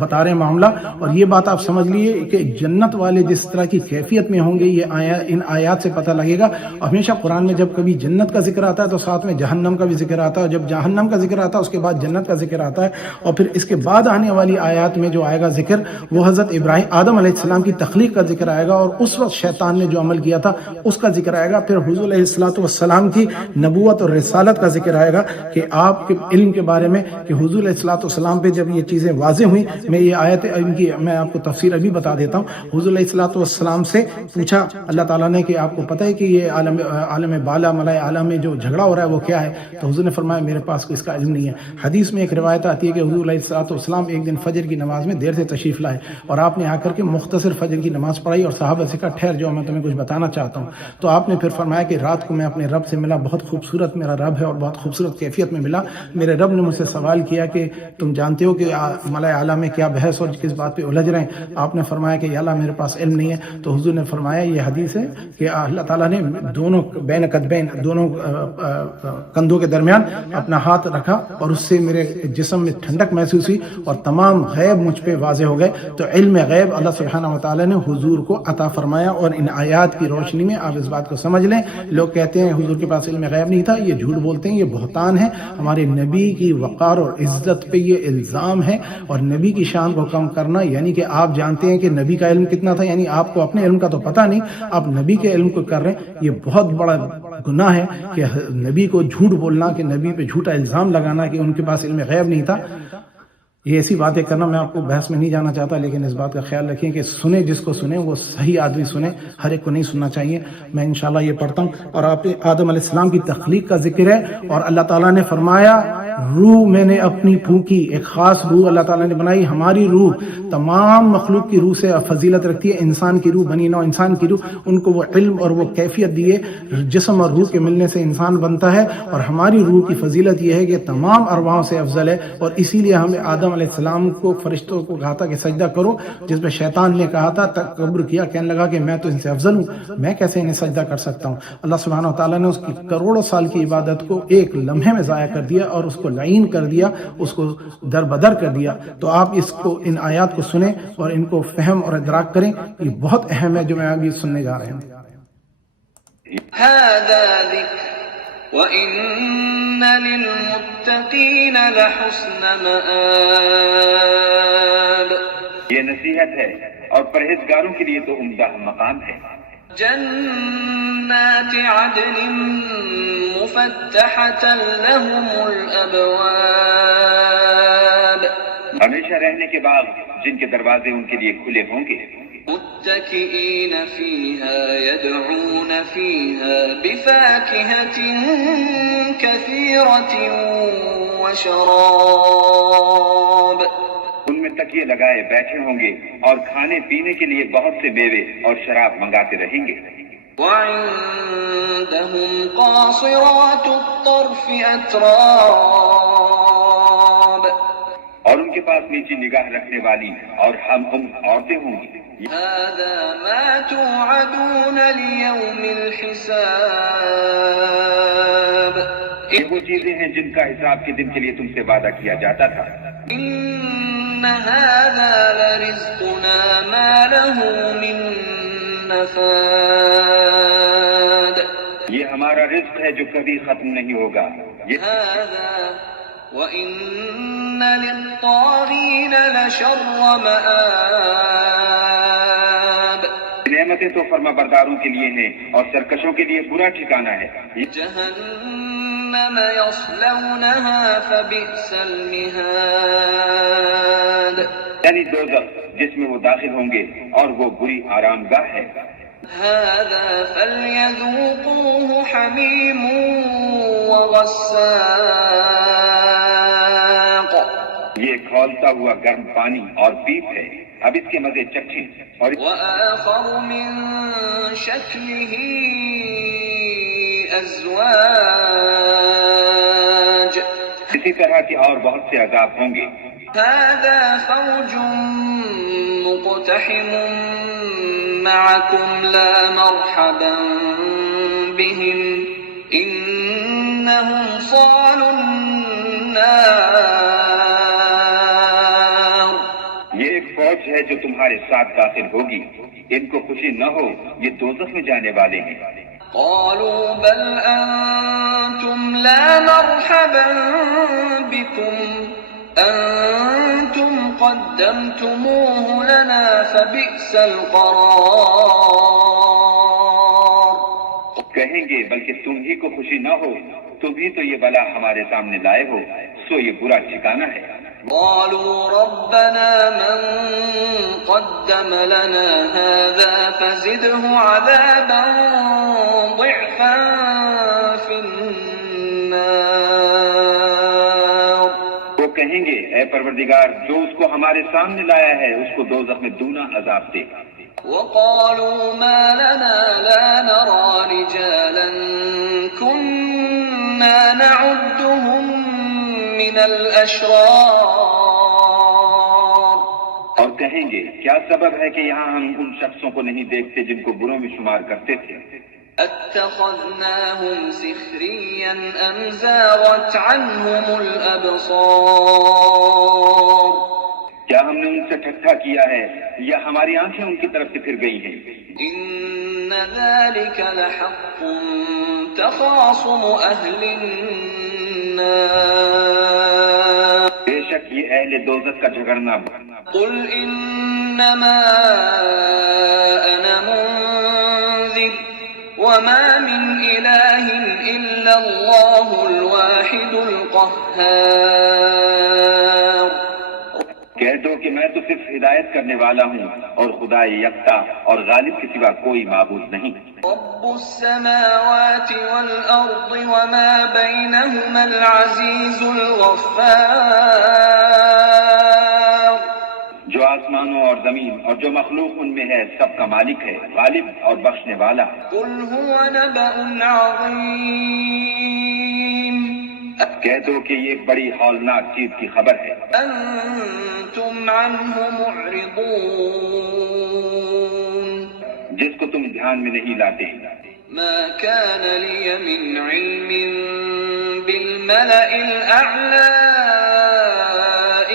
بتا رہے ہیں معاملہ، اور یہ بات آپ سمجھ لیے کہ جنت والے جس طرح کی کیفیت میں ہوں گے یہ ان آیات سے پتہ لگے گا۔ ہمیشہ قرآن میں جب کبھی جنت کا ذکر آتا ہے تو ساتھ میں جہنم کا بھی ذکر آتا ہے، اور جب جہنم کا ذکر آتا ہے اس کے بعد جنت کا ذکر آتا ہے، اور پھر اس کے بعد آنے والی آیات میں جو آئے گا ذکر وہ حضرت آدم علیہ السلام کی تخلیق کا ذکر آئے گا، اور اس وقت شیطان نے جو عمل کیا تھا اس کا ذکر آئے گا۔ پھر حضور علیہ السلام کی نبوت اور رسالت کا ذکر آئے گا کہ آپ کے علم کے بارے میں کہ حضور علیہ السلام پہ جب یہ چیزیں واضح ہوئیں، میں یہ آیت ان کی میں آپ کو تفسیر ابھی بتا دیتا ہوں۔ حضور علیہ السلام سے پوچھا اللہ تعالیٰ نے کہ آپ کو پتہ ہے کہ یہ عالم بالا ملائے اعلیٰ میں جو جھگڑا ہو رہا ہے وہ کیا ہے؟ تو حضور نے فرمایا میرے پاس اس کا علم نہیں ہے۔ حدیث میں ایک روایت آتی ہے کہ حضور علیہ السلام ایک دن فجر کی نماز میں دیر سے تشریف لائے اور آپ نے آ کر کے مختصر فجر کی نماز پڑھائی، اور صحابہ سے کہا ٹھہر جاؤ میں تمہیں کچھ بتانا چاہتا ہوں۔ تو آپ نے پھر فرمایا کہ رات کو میں اپنے رب سے ملا، بہت خوبصورت میرا رب ہے اور بہت خوبصورت کیفیت میں ملا۔ میرے رب نے مجھ سے سوال کیا کہ تم جانتے ہو کہ ملائے اعلیٰ میں کیا بحث اور کس بات پہ الجھ رہے ہیں؟ آپ نے فرمایا کہ یا اللہ میرے پاس علم نہیں ہے۔ تو حضور نے فرمایا یہ حدیث ہے کہ اللہ تعالیٰ نے دونوں بین قدبین، دونوں کندھوں کے درمیان اپنا ہاتھ رکھا اور اس سے میرے جسم میں ٹھنڈک محسوس ہوئی اور تمام غیب مجھ پہ واضح ہو گئے۔ تو علم غیب اللہ سبحانہ و تعالیٰ نے حضور کو عطا فرمایا، اور ان آیات کی روشنی میں آپ اس بات کو سمجھ لیں۔ لوگ کہتے ہیں حضور کے پاس علم غیب نہیں تھا، یہ جھوٹ بولتے ہیں، یہ بہتان ہے۔ ہمارے نبی کی وقار اور عزت پہ یہ الزام ہے، اور نبی کی شان کو کم کرنا یعنی کہ آپ جانتے ہیں کہ نبی کا علم کتنا تھا، یعنی آپ کو اپنے علم کا تو پتہ نہیں، آپ نبی کے علم کو کر رہے ہیں۔ یہ بہت بڑا گناہ ہے کہ نبی کو جھوٹ بولنا، کہ نبی پہ جھوٹا الزام لگانا کہ ان کے پاس علم غیب نہیں تھا۔ یہ ایسی باتیں کرنا، میں آپ کو بحث میں نہیں جانا چاہتا، لیکن اس بات کا خیال رکھیں کہ سنیں جس کو سنیں وہ صحیح آدمی سنیں، ہر ایک کو نہیں سننا چاہیے۔ میں انشاءاللہ یہ پڑھتا ہوں، اور آپ آدم علیہ السلام کی تخلیق کا ذکر ہے، اور اللہ تعالیٰ نے فرمایا روح میں نے اپنی پھونکی، ایک خاص روح اللہ تعالیٰ نے بنائی۔ ہماری روح تمام مخلوق کی روح سے فضیلت رکھتی ہے۔ انسان کی روح، بنی نوع انسان کی روح، ان کو وہ علم اور وہ کیفیت دیے، جسم اور روح کے ملنے سے انسان بنتا ہے، اور ہماری روح کی فضیلت یہ ہے کہ تمام ارواحوں سے افضل ہے، اور اسی لیے ہمیں آدم علیہ السلام کو فرشتوں کو کہا تھا کہ سجدہ کرو، جس پہ شیطان نے کہا تھا، تکبر کیا، کہنے لگا کہ میں تو ان سے افضل ہوں، میں کیسے انہیں سجدہ کر سکتا ہوں۔ اللہ سبحانہ و تعالیٰ نے اس کی کروڑوں سال کی عبادت کو ایک لمحے میں ضائع کر دیا، اور اس کو لعین کر دیا، اس کو در بدر کر دیا۔ تو آپ اس کو، ان آیات کو سنیں اور ان کو فہم اور ادراک کریں، یہ بہت اہم ہے جو میں ابھی سننے جا رہے ہیں۔ هذا ذکر وَإِنَّ لِلْمُتَّقِينَ لَحُسْنَ مَآب، یہ نصیحت ہے اور پرہیزگاروں کے لیے تو عمدہ مقام ہے۔ جنات عدن مفتحة لهم الأبواب، ہمیشہ رہنے کے بعد جن کے دروازے ان کے لیے کھلے ہوں گے، متكئين فيها يدعون فيها بفاكهة كثيرة وشراب، ان میں تکیے لگائے بیٹھے ہوں گے اور کھانے پینے کے لیے بہت سے میوے اور شراب منگاتے رہیں گے۔ وعندهم قاصرات الطرف أتراب، اور ان کے پاس نیچی نگاہ رکھنے والی اور ہم عورتیں ہوں گی۔ هذا ما توعدون ليوم الحساب، یہ وہ چیزیں ہیں جن کا حساب کے دن کے لیے تم سے وعدہ کیا جاتا تھا۔ إن هذا لرزقنا ما له من نفاد، یہ ہمارا رزق ہے جو کبھی ختم نہیں ہوگا۔ هذا وإن للطاغين لشر مآب، نعمتیں تو فرما برداروں کے لیے ہیں اور سرکشوں کے لیے برا ٹھکانہ ہے۔ جہنم يصلونها فبئس المہاد، یعنی دوزخ جس میں وہ داخل ہوں گے اور وہ بری آرام گاہ ہے۔ هذا فليذوقوه حميم وغساق، یہ کھولتا ہوا گرم پانی اور پیپ ہے، اب اس کے مزے چکھیں۔ اور وآخر من شكله أزواج، اسی طرح کے اور بہت سے عذاب ہوں گے۔ هذا فوج مقتحم معكم لا مرحبا بهم إن إنهم صالوا النار. یہ ایک فوج ہے جو تمہارے ساتھ داخل ہوگی، ان کو خوشی نہ ہو، یہ دوزخ میں جانے والے ہیں. قالوا بل أنتم لا مرحبا بكم أنتم قدمتموه لنا فبئس القرار. کہیں گے بلکہ تم ہی کو خوشی نہ ہو، تم ہی تو یہ بلا ہمارے سامنے لائے ہو، سو یہ برا ٹھکانہ ہے. قالوا ربنا من قدم لنا هذا فزده عذابا ضعفا في النار. وہ کہیں گے اے پروردگار جو اس کو ہمارے سامنے لایا ہے اس کو دوزخ میں دونا عذاب دے. وقالوا ما لنا لا نرى رجالا كنا نعدهم من الأشرار. اور کہیں گے کیا سبب ہے کہ یہاں ہم ان شخصوں کو نہیں دیکھتے جن کو بروں میں شمار کرتے تھے. اتخذناهم سخريا أم زاغت عنهم الأبصار. کیا ہم نے ان سے ٹھٹھا کیا ہے یا ہماری آنکھیں ان کی طرف سے پھر گئی ہیں؟ إن ذلك لحق تخاصم أهل النار. بے شک یہ اہل دوزخ کا جھگڑنا. قل إنما أنا منذر وما من إله إلا الله الواحد القهار. کہہ دو کہ میں تو صرف ہدایت کرنے والا ہوں اور خدا یکتا اور غالب کے سوا کوئی معبود نہیں. رب السماوات والأرض وما بينهما العزيز الغفار. جو آسمانوں اور زمین اور جو مخلوق ان میں ہے سب کا مالک ہے، غالب اور بخشنے والا. قل هو نبأ عظيم. کہہ دو کہ یہ ایک بڑی ہولناک چیز کی خبر ہے. أنتم عنه معرضون. جس کو تم دھیان میں نہیں لاتے. ما كان لي من علم بالملأ الأعلى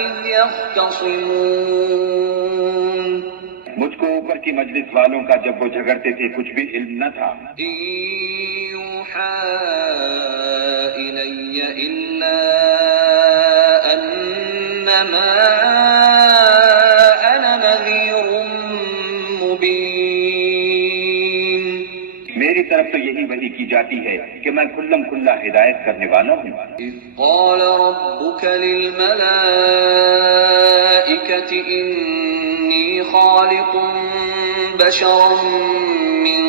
إذ يختصمون. مجھ کو اوپر کی مجلس والوں کا جب وہ جھگڑتے تھے کچھ بھی علم نہ تھا. إن يوحى إلي إلا أنما أنا نذير مبين. میری طرف تو یہی وحی کی جاتی ہے کہ میں کھلم کھلا ہدایت کرنے والا ہوں. إذ قال ربك للملائكة إني خالق بشرا من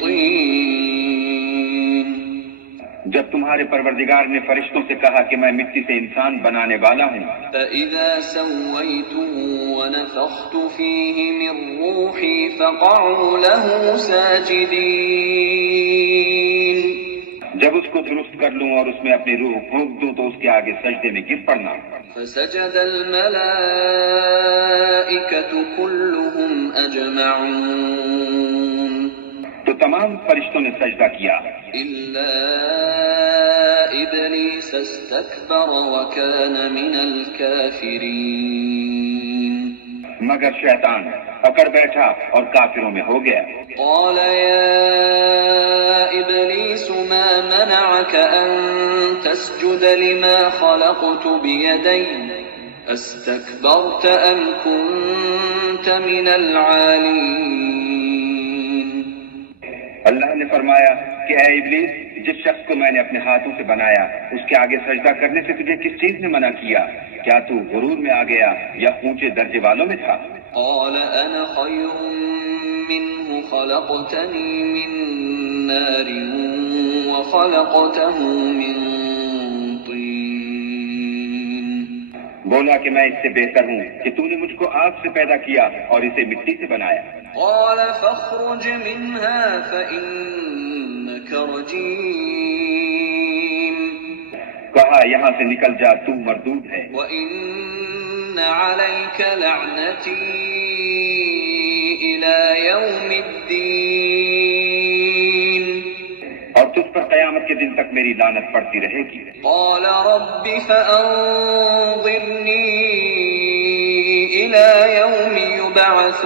طين. جب تمہارے پروردگار نے فرشتوں سے کہا کہ میں مٹی سے انسان بنانے والا ہوں. فإذا سويته ونفخت فيه من روحي فقعوا له ساجدين. جب اس کو درست کر لوں اور اس میں اپنی روح پھونک دوں تو اس کے آگے سجدے میں گر پڑنا. فسجد الملائكة كلهم أجمعون. تو تمام فرشتوں نے سجدہ کیا إلا إبليس استكبر وكان من الكافرين. مگر شیطان اکڑ بیٹھا اور کافروں میں ہو گیا. قال يا إبليس ما منعك أن تسجد لما خلقت بيدي أستكبرت أم كنت من العالين. اللہ نے فرمایا کہ اے ابلیس جس شخص کو میں نے اپنے ہاتھوں سے بنایا اس کے آگے سجدہ کرنے سے تجھے کس چیز نے منع کیا؟ کیا تو غرور میں آ گیا یا اونچے درجے والوں میں تھا؟ قال أنا خير منه خلقتني من نار وخلقته من طين. بولا کہ میں اس سے بہتر ہوں کہ تو نے مجھ کو آگ سے پیدا کیا اور اسے مٹی سے بنایا. قال فاخرج منها فإنك رجيم. کہا یہاں سے نکل جا تو مردود ہے. وإن عليك لعنتي إلى يوم الدين. اور تجھ پر قیامت قیامت کے دن تک میری لعنت پڑتی رہے گی۔ قال رب فأنظرني إلى يوم يبعثون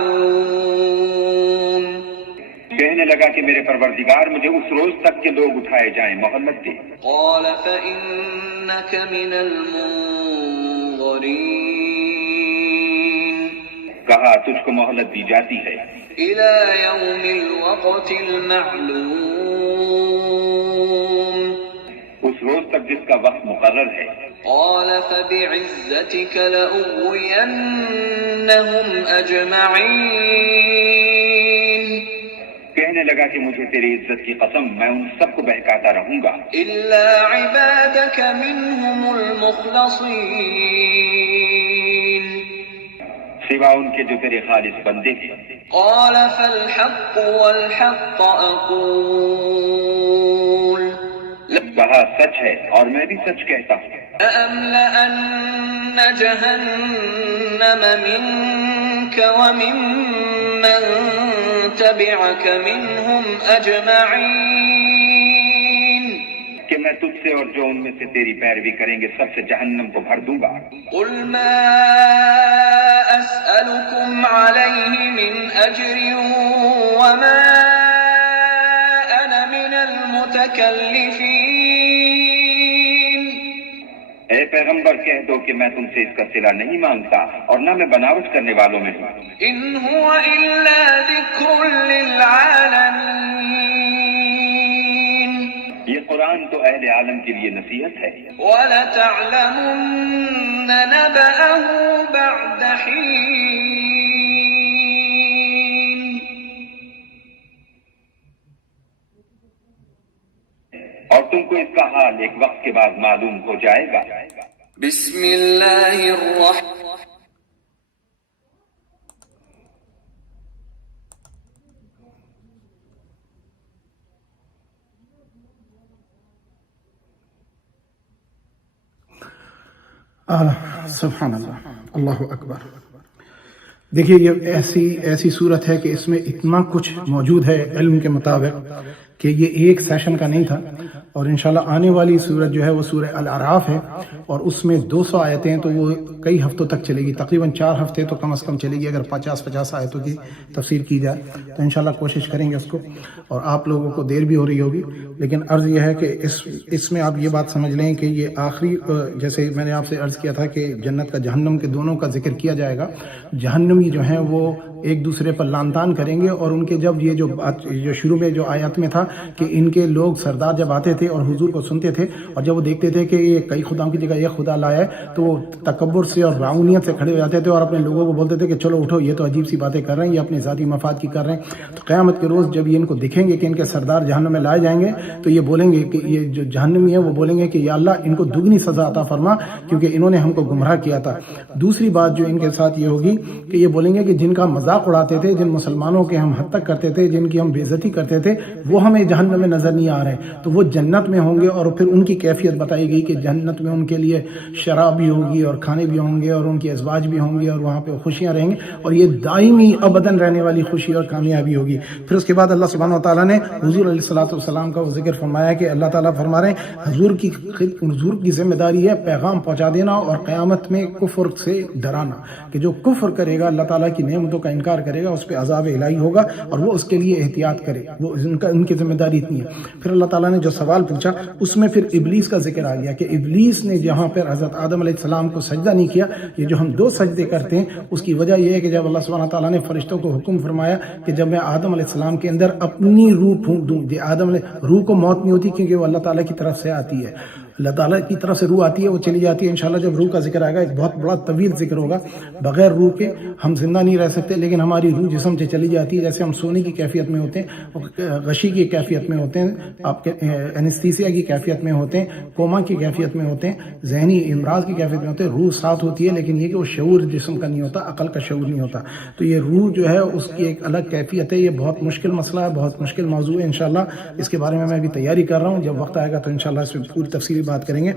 کہنے لگا کہ میرے پروردگار مجھے اس روز تک کے لوگ اٹھائے جائیں مہلت دے۔ قال فإنك من المنظرين کہا تجھ کو مہلت دی جاتی ہے إلى يوم الوقت المعلوم اس روز تک جس کا وقت مقرر ہے۔ قال فبعزتك لأغوينهم أجمعين کہنے لگا کہ مجھے تیری عزت کی قسم میں ان سب کو بہکاتا رہوں گا إلا عبادك منهم المخلصين سوا ان کے جو تیرے خالص بندے ہیں۔ قال فالحق والحق أقول کہا سچ ہے اور میں بھی سچ کہتا ہوں۔ لأملأن جهنم منك وممن تبعك منهم أجمعين کہ میں تجھ سے اور جو ان میں سے تیری پیروی کریں گے سب سے جہنم کو بھر دوں گا۔ قل ما أسألكم عليه من أجر وما أنا من المتكلفين اے پیغمبر کہہ دو کہ میں تم سے اس کا صلہ نہیں مانگتا اور نہ میں بناوٹ کرنے والوں میں ہوں۔ إن هو إلا ذكر للعالمين یہ قرآن تو اہل عالم کے لیے نصیحت ہے۔ وَلَتَعْلَمُنَّ نَبَأَهُ بَعْدَ حِينٍ اور تم کو اس کا حال ایک وقت کے بعد معلوم ہو جائے گا۔ بسم اللہ الرحمن سبحان اللہ، اللہ اکبر۔ دیکھیے یہ ایسی صورت ہے کہ اس میں اتنا کچھ موجود ہے علم کے مطابق کہ یہ ایک سیشن کا نہیں تھا، اور انشاءاللہ آنے والی صورت جو ہے وہ سورہ الاعراف ہے، اور اس میں 200 آیتیں، تو وہ کئی ہفتوں تک چلے گی، تقریباً 4 ہفتے تو کم از کم چلے گی اگر 50 آیتوں کی تفسیر کی جائے تو انشاءاللہ کوشش کریں گے اس کو، اور آپ لوگوں کو دیر بھی ہو رہی ہوگی، لیکن عرض یہ ہے کہ اس میں آپ یہ بات سمجھ لیں کہ یہ آخری، جیسے میں نے آپ سے عرض کیا تھا کہ جنت کا جہنم کے دونوں کا ذکر کیا جائے گا۔ جہنمی جو ہیں وہ ایک دوسرے پر لعن طعن کریں گے، اور ان کے جب یہ جو شروع میں جو آیات میں تھا کہ ان کے لوگ سردار جب آتے تھے اور حضور کو سنتے تھے اور جب وہ دیکھتے تھے کہ یہ کئی خداؤں کی جگہ یہ خدا لایا ہے تو وہ تکبر سے اور رعونیت سے کھڑے ہو جاتے تھے اور اپنے لوگوں کو بولتے تھے کہ چلو اٹھو، یہ تو عجیب سی باتیں کر رہے ہیں، یہ اپنے ذاتی مفاد کی کر رہے ہیں۔ تو قیامت کے روز جب یہ ان کو دکھیں گے کہ ان کے سردار جہنم میں لائے جائیں گے تو یہ بولیں گے کہ یہ جو جہنمی ہے وہ بولیں گے کہ یا اللہ ان کو دگنی سزا عطا فرما کیونکہ انہوں نے ہم کو گمراہ کیا تھا۔ دوسری بات جو ان کے ساتھ یہ ہوگی کہ یہ بولیں گے کہ جن کا مذاق اڑاتے تھے، جن مسلمانوں کے ہم حد تک کرتے تھے، جن کی ہم بے عزتی کرتے تھے، وہ ہمیں جہنم میں نظر نہیں آ رہے، تو وہ جنت میں ہوں گے، اور پھر ان کی کیفیت بتائی گئی کہ جنت میں ان کے لیے شراب بھی ہوگی اور کھانے بھی ہوں گے اور ان کے ازواج بھی ہوں گے اور وہاں پہ خوشیاں رہیں گی، اور یہ دائمی ابداً رہنے والی خوشی اور کامیابی ہوگی۔ پھر اس کے بعد اللہ سبحانہ وتعالیٰ نے حضور علیہ السلام کا وہ ذکر فرمایا کہ اللہ تعالیٰ فرما رہے ہیں حضور کی ذمہ داری ہے پیغام پہنچا دینا اور قیامت میں کفر سے ڈرانا، کہ جو کفر کرے گا، اللہ تعالیٰ کی نعمتوں کا انکار کرے گا، اس پہ عذاب الہی ہوگا اور وہ اس کے لیے احتیاط کرے، وہ ان کی ذمہ داری اتنی ہے۔ پھر اللہ تعالیٰ نے جو سوال پوچھا اس میں پھر ابلیس کا ذکر آ گیا کہ ابلیس نے جہاں پر حضرت آدم علیہ السلام کو سجدہ نہیں کیا، یہ جو ہم 2 سجدے کرتے ہیں اس کی وجہ یہ ہے کہ جب اللہ سبحانہ تعالیٰ نے فرشتوں کو حکم فرمایا کہ جب میں آدم علیہ السلام کے اندر اپنی روح پھونک دوں، روح کو موت نہیں ہوتی کیونکہ وہ اللہ تعالیٰ کی طرف سے آتی ہے، اللہ تعالیٰ کی طرف سے روح آتی ہے، وہ چلی جاتی ہے۔ انشاءاللہ جب روح کا ذکر آئے گا ایک بہت بڑا طویل ذکر ہوگا، بغیر روح کے ہم زندہ نہیں رہ سکتے، لیکن ہماری روح جسم سے چلی جاتی ہے، جیسے ہم سونے کی کیفیت میں ہوتے ہیں، غشی کی کیفیت میں ہوتے ہیں، آپ کے انستھیسیا کی کیفیت میں ہوتے ہیں، کوما کی کیفیت میں ہوتے ہیں، ذہنی امراض کی کیفیت میں ہوتے ہیں، روح ساتھ ہوتی ہے، لیکن یہ کہ وہ شعور جسم کا نہیں ہوتا، عقل کا شعور نہیں ہوتا، تو یہ روح جو ہے اس کی ایک الگ کیفیت ہے۔ یہ بہت مشکل مسئلہ ہے، بہت مشکل موضوع ہے، انشاءاللہ اس کے بارے میں بھی تیاری کر رہا ہوں، جب وقت آئے گا تو انشاءاللہ اس میں پوری تفصیلی بات کریں گے۔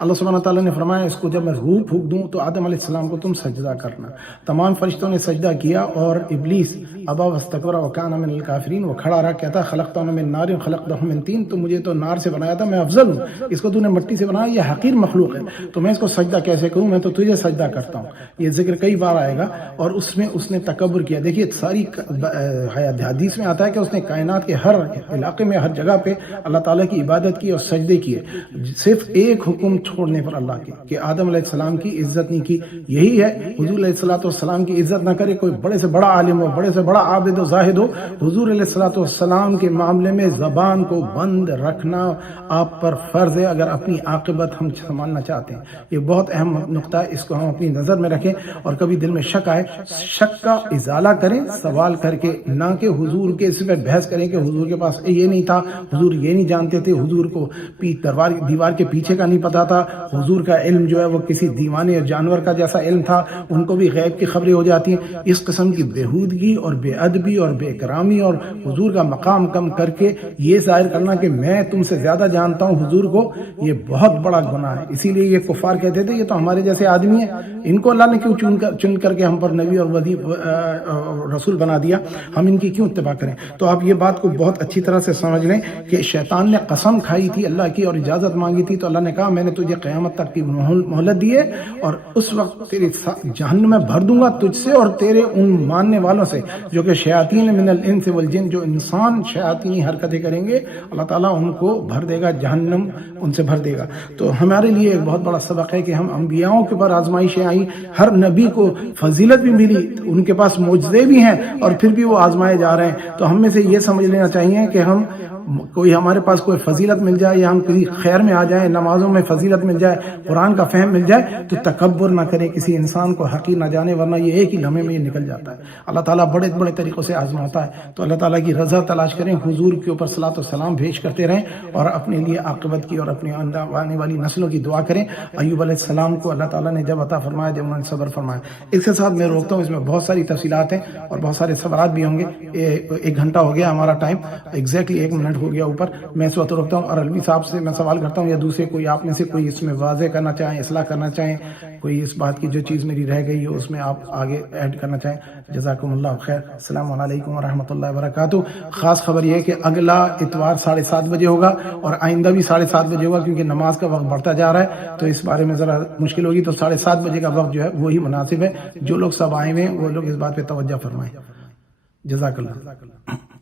اللہ سبحانہ تعالیٰ نے فرمایا اس کو جب میں روح پھونک دوں تو آدم علیہ السلام کو تم سجدہ کرنا، تمام فرشتوں نے سجدہ کیا اور ابلیس ابا واستکبر وکان من الکافرین، وہ کھڑا رہا کہتا خلقتہ من نار خلقتہ من طین، تو مجھے تو نار سے بنایا تھا، میں افضل ہوں، اس کو تو نے مٹی سے بنایا، یہ حقیر مخلوق ہے، تو میں اس کو سجدہ کیسے کروں، میں تو تجھے سجدہ کرتا ہوں۔ یہ ذکر کئی بار آئے گا، اور اس میں اس نے تکبر کیا۔ دیکھیے ساری حدیث میں آتا ہے کہ اس نے کائنات کے ہر علاقے میں ہر جگہ پہ اللہ تعالیٰ کی عبادت کی اور سجدے کیے، صرف ایک حکم چھوڑنے پر اللہ کے، کہ آدم علیہ السلام کی عزت نہیں کی۔ یہی ہے حضور علیہ السلام کی عزت نہ کرے، کوئی بڑے سے بڑا عالم ہو، بڑے سے بڑا عابد و زاہد ہو، حضور علیہ السلام کے معاملے میں زبان کو بند رکھنا آپ پر فرض ہے، اگر اپنی عاقبت ہم سنبھالنا چاہتے ہیں۔ یہ بہت اہم نقطہ ہے، اس کو ہم اپنی نظر میں رکھیں، اور کبھی دل میں شک آئے، شک کا ازالہ کریں سوال کر کے، نہ کہ حضور کے اس پہ بحث کریں کہ حضور کے پاس یہ نہیں تھا، حضور یہ نہیں جانتے تھے، حضور کو دیوار کے پیچھے کا نہیں پتا تھا، حضور کا علم جو ہے وہ کسی دیوانے اور جانور کا جیسا علم تھا، ان کو بھی غیب کی خبریں ہو جاتی ہیں۔ اس قسم کی بےہودگی اور بے ادبی اور بے اکرامی اور حضور کا مقام کم کر کے یہ ظاہر کرنا کہ میں تم سے زیادہ جانتا ہوں حضور کو، یہ بہت بڑا گناہ ہے۔ اسی لیے یہ کفار کہتے تھے یہ تو ہمارے جیسے آدمی ہیں، ان کو اللہ نے کیوں چن کر کے ہم پر نبی اور ولی رسول بنا دیا، ہم ان کی کیوں اتباع کریں؟ تو آپ یہ بات کو بہت اچھی طرح سے سمجھ لیں کہ شیطان نے قسم کھائی تھی اللہ کی اور اجازت مانگی تھی، تو اللہ نے کہا میں نے تجھے قیامت تک کی مہلت دی ہے، اور اس وقت تیری جہنم میں بھر دوں گا تجھ سے اور تیرے ان ماننے والوں سے جو کہ شیاطین من الانس والجن، جو انسان شیاطینی حرکتیں کریں گے، اللہ تعالیٰ ان کو بھر دے گا، جہنم ان سے بھر دے گا۔ تو ہمارے لیے ایک بہت بڑا سبق ہے کہ ہم انبیاؤں کے پر آزمائشیں آئیں، ہر نبی کو فضیلت بھی ملی، ان کے پاس معجزے بھی ہیں، اور پھر بھی وہ آزمائے جا رہے ہیں۔ تو ہم میں سے یہ سمجھ لینا چاہیے کہ ہم کوئی ہمارے پاس کوئی فضیلت مل جائے یا ہم کسی خیر میں آ جائیں، نمازوں میں فضیلت مل جائے، قرآن کا فہم مل جائے، تو تکبر نہ کریں، کسی انسان کو حقیر نہ جانے، ورنہ یہ ایک ہی لمحے میں یہ نکل جاتا ہے۔ اللہ تعالیٰ بڑے بڑے طریقوں سے آزماتا ہے، تو اللہ تعالیٰ کی رضا تلاش کریں، حضور کے اوپر صلاۃ و سلام بھیج کرتے رہیں، اور اپنے لیے عاقبت کی اور اپنی آنے والی نسلوں کی دعا کریں۔ ایوب علیہ السلام کو اللہ تعالیٰ نے جب عطا فرمایا، جب انہوں نے صبر فرمایا۔ اس کے ساتھ میں روکتا ہوں، اس میں بہت ساری تفصیلات ہیں اور بہت سارے سوالات بھی ہوں گے۔ 1 گھنٹہ ہو گیا ہمارا ٹائم، ایگزیکٹلی 1 منٹ ہو گیا اوپر۔ میں اس وقت روکتا ہوں، اور علوی صاحب سے میں سوال کرتا ہوں، یا دوسرے کوئی آپ میں سے کوئی اس میں واضح کرنا چاہیں، اصلاح کرنا چاہیں، کوئی اس بات کی جو چیز میری رہ گئی ہے اس میں آپ آگے ایڈ کرنا چاہیں، جزاکم اللہ خیر۔ السلام علیکم ورحمۃ اللہ وبرکاتہ۔ خاص خبر یہ ہے کہ اگلا اتوار 7:30 بجے ہوگا، اور آئندہ بھی 7:30 بجے ہوگا، کیونکہ نماز کا وقت بڑھتا جا رہا ہے، تو اس بارے میں ذرا مشکل ہوگی، تو 7:30 بجے کا وقت جو ہے وہی مناسب ہے۔ جو لوگ سب آئے ہوئے ہیں وہ لوگ اس بات پہ توجہ فرمائیں۔ جزاک اللہ۔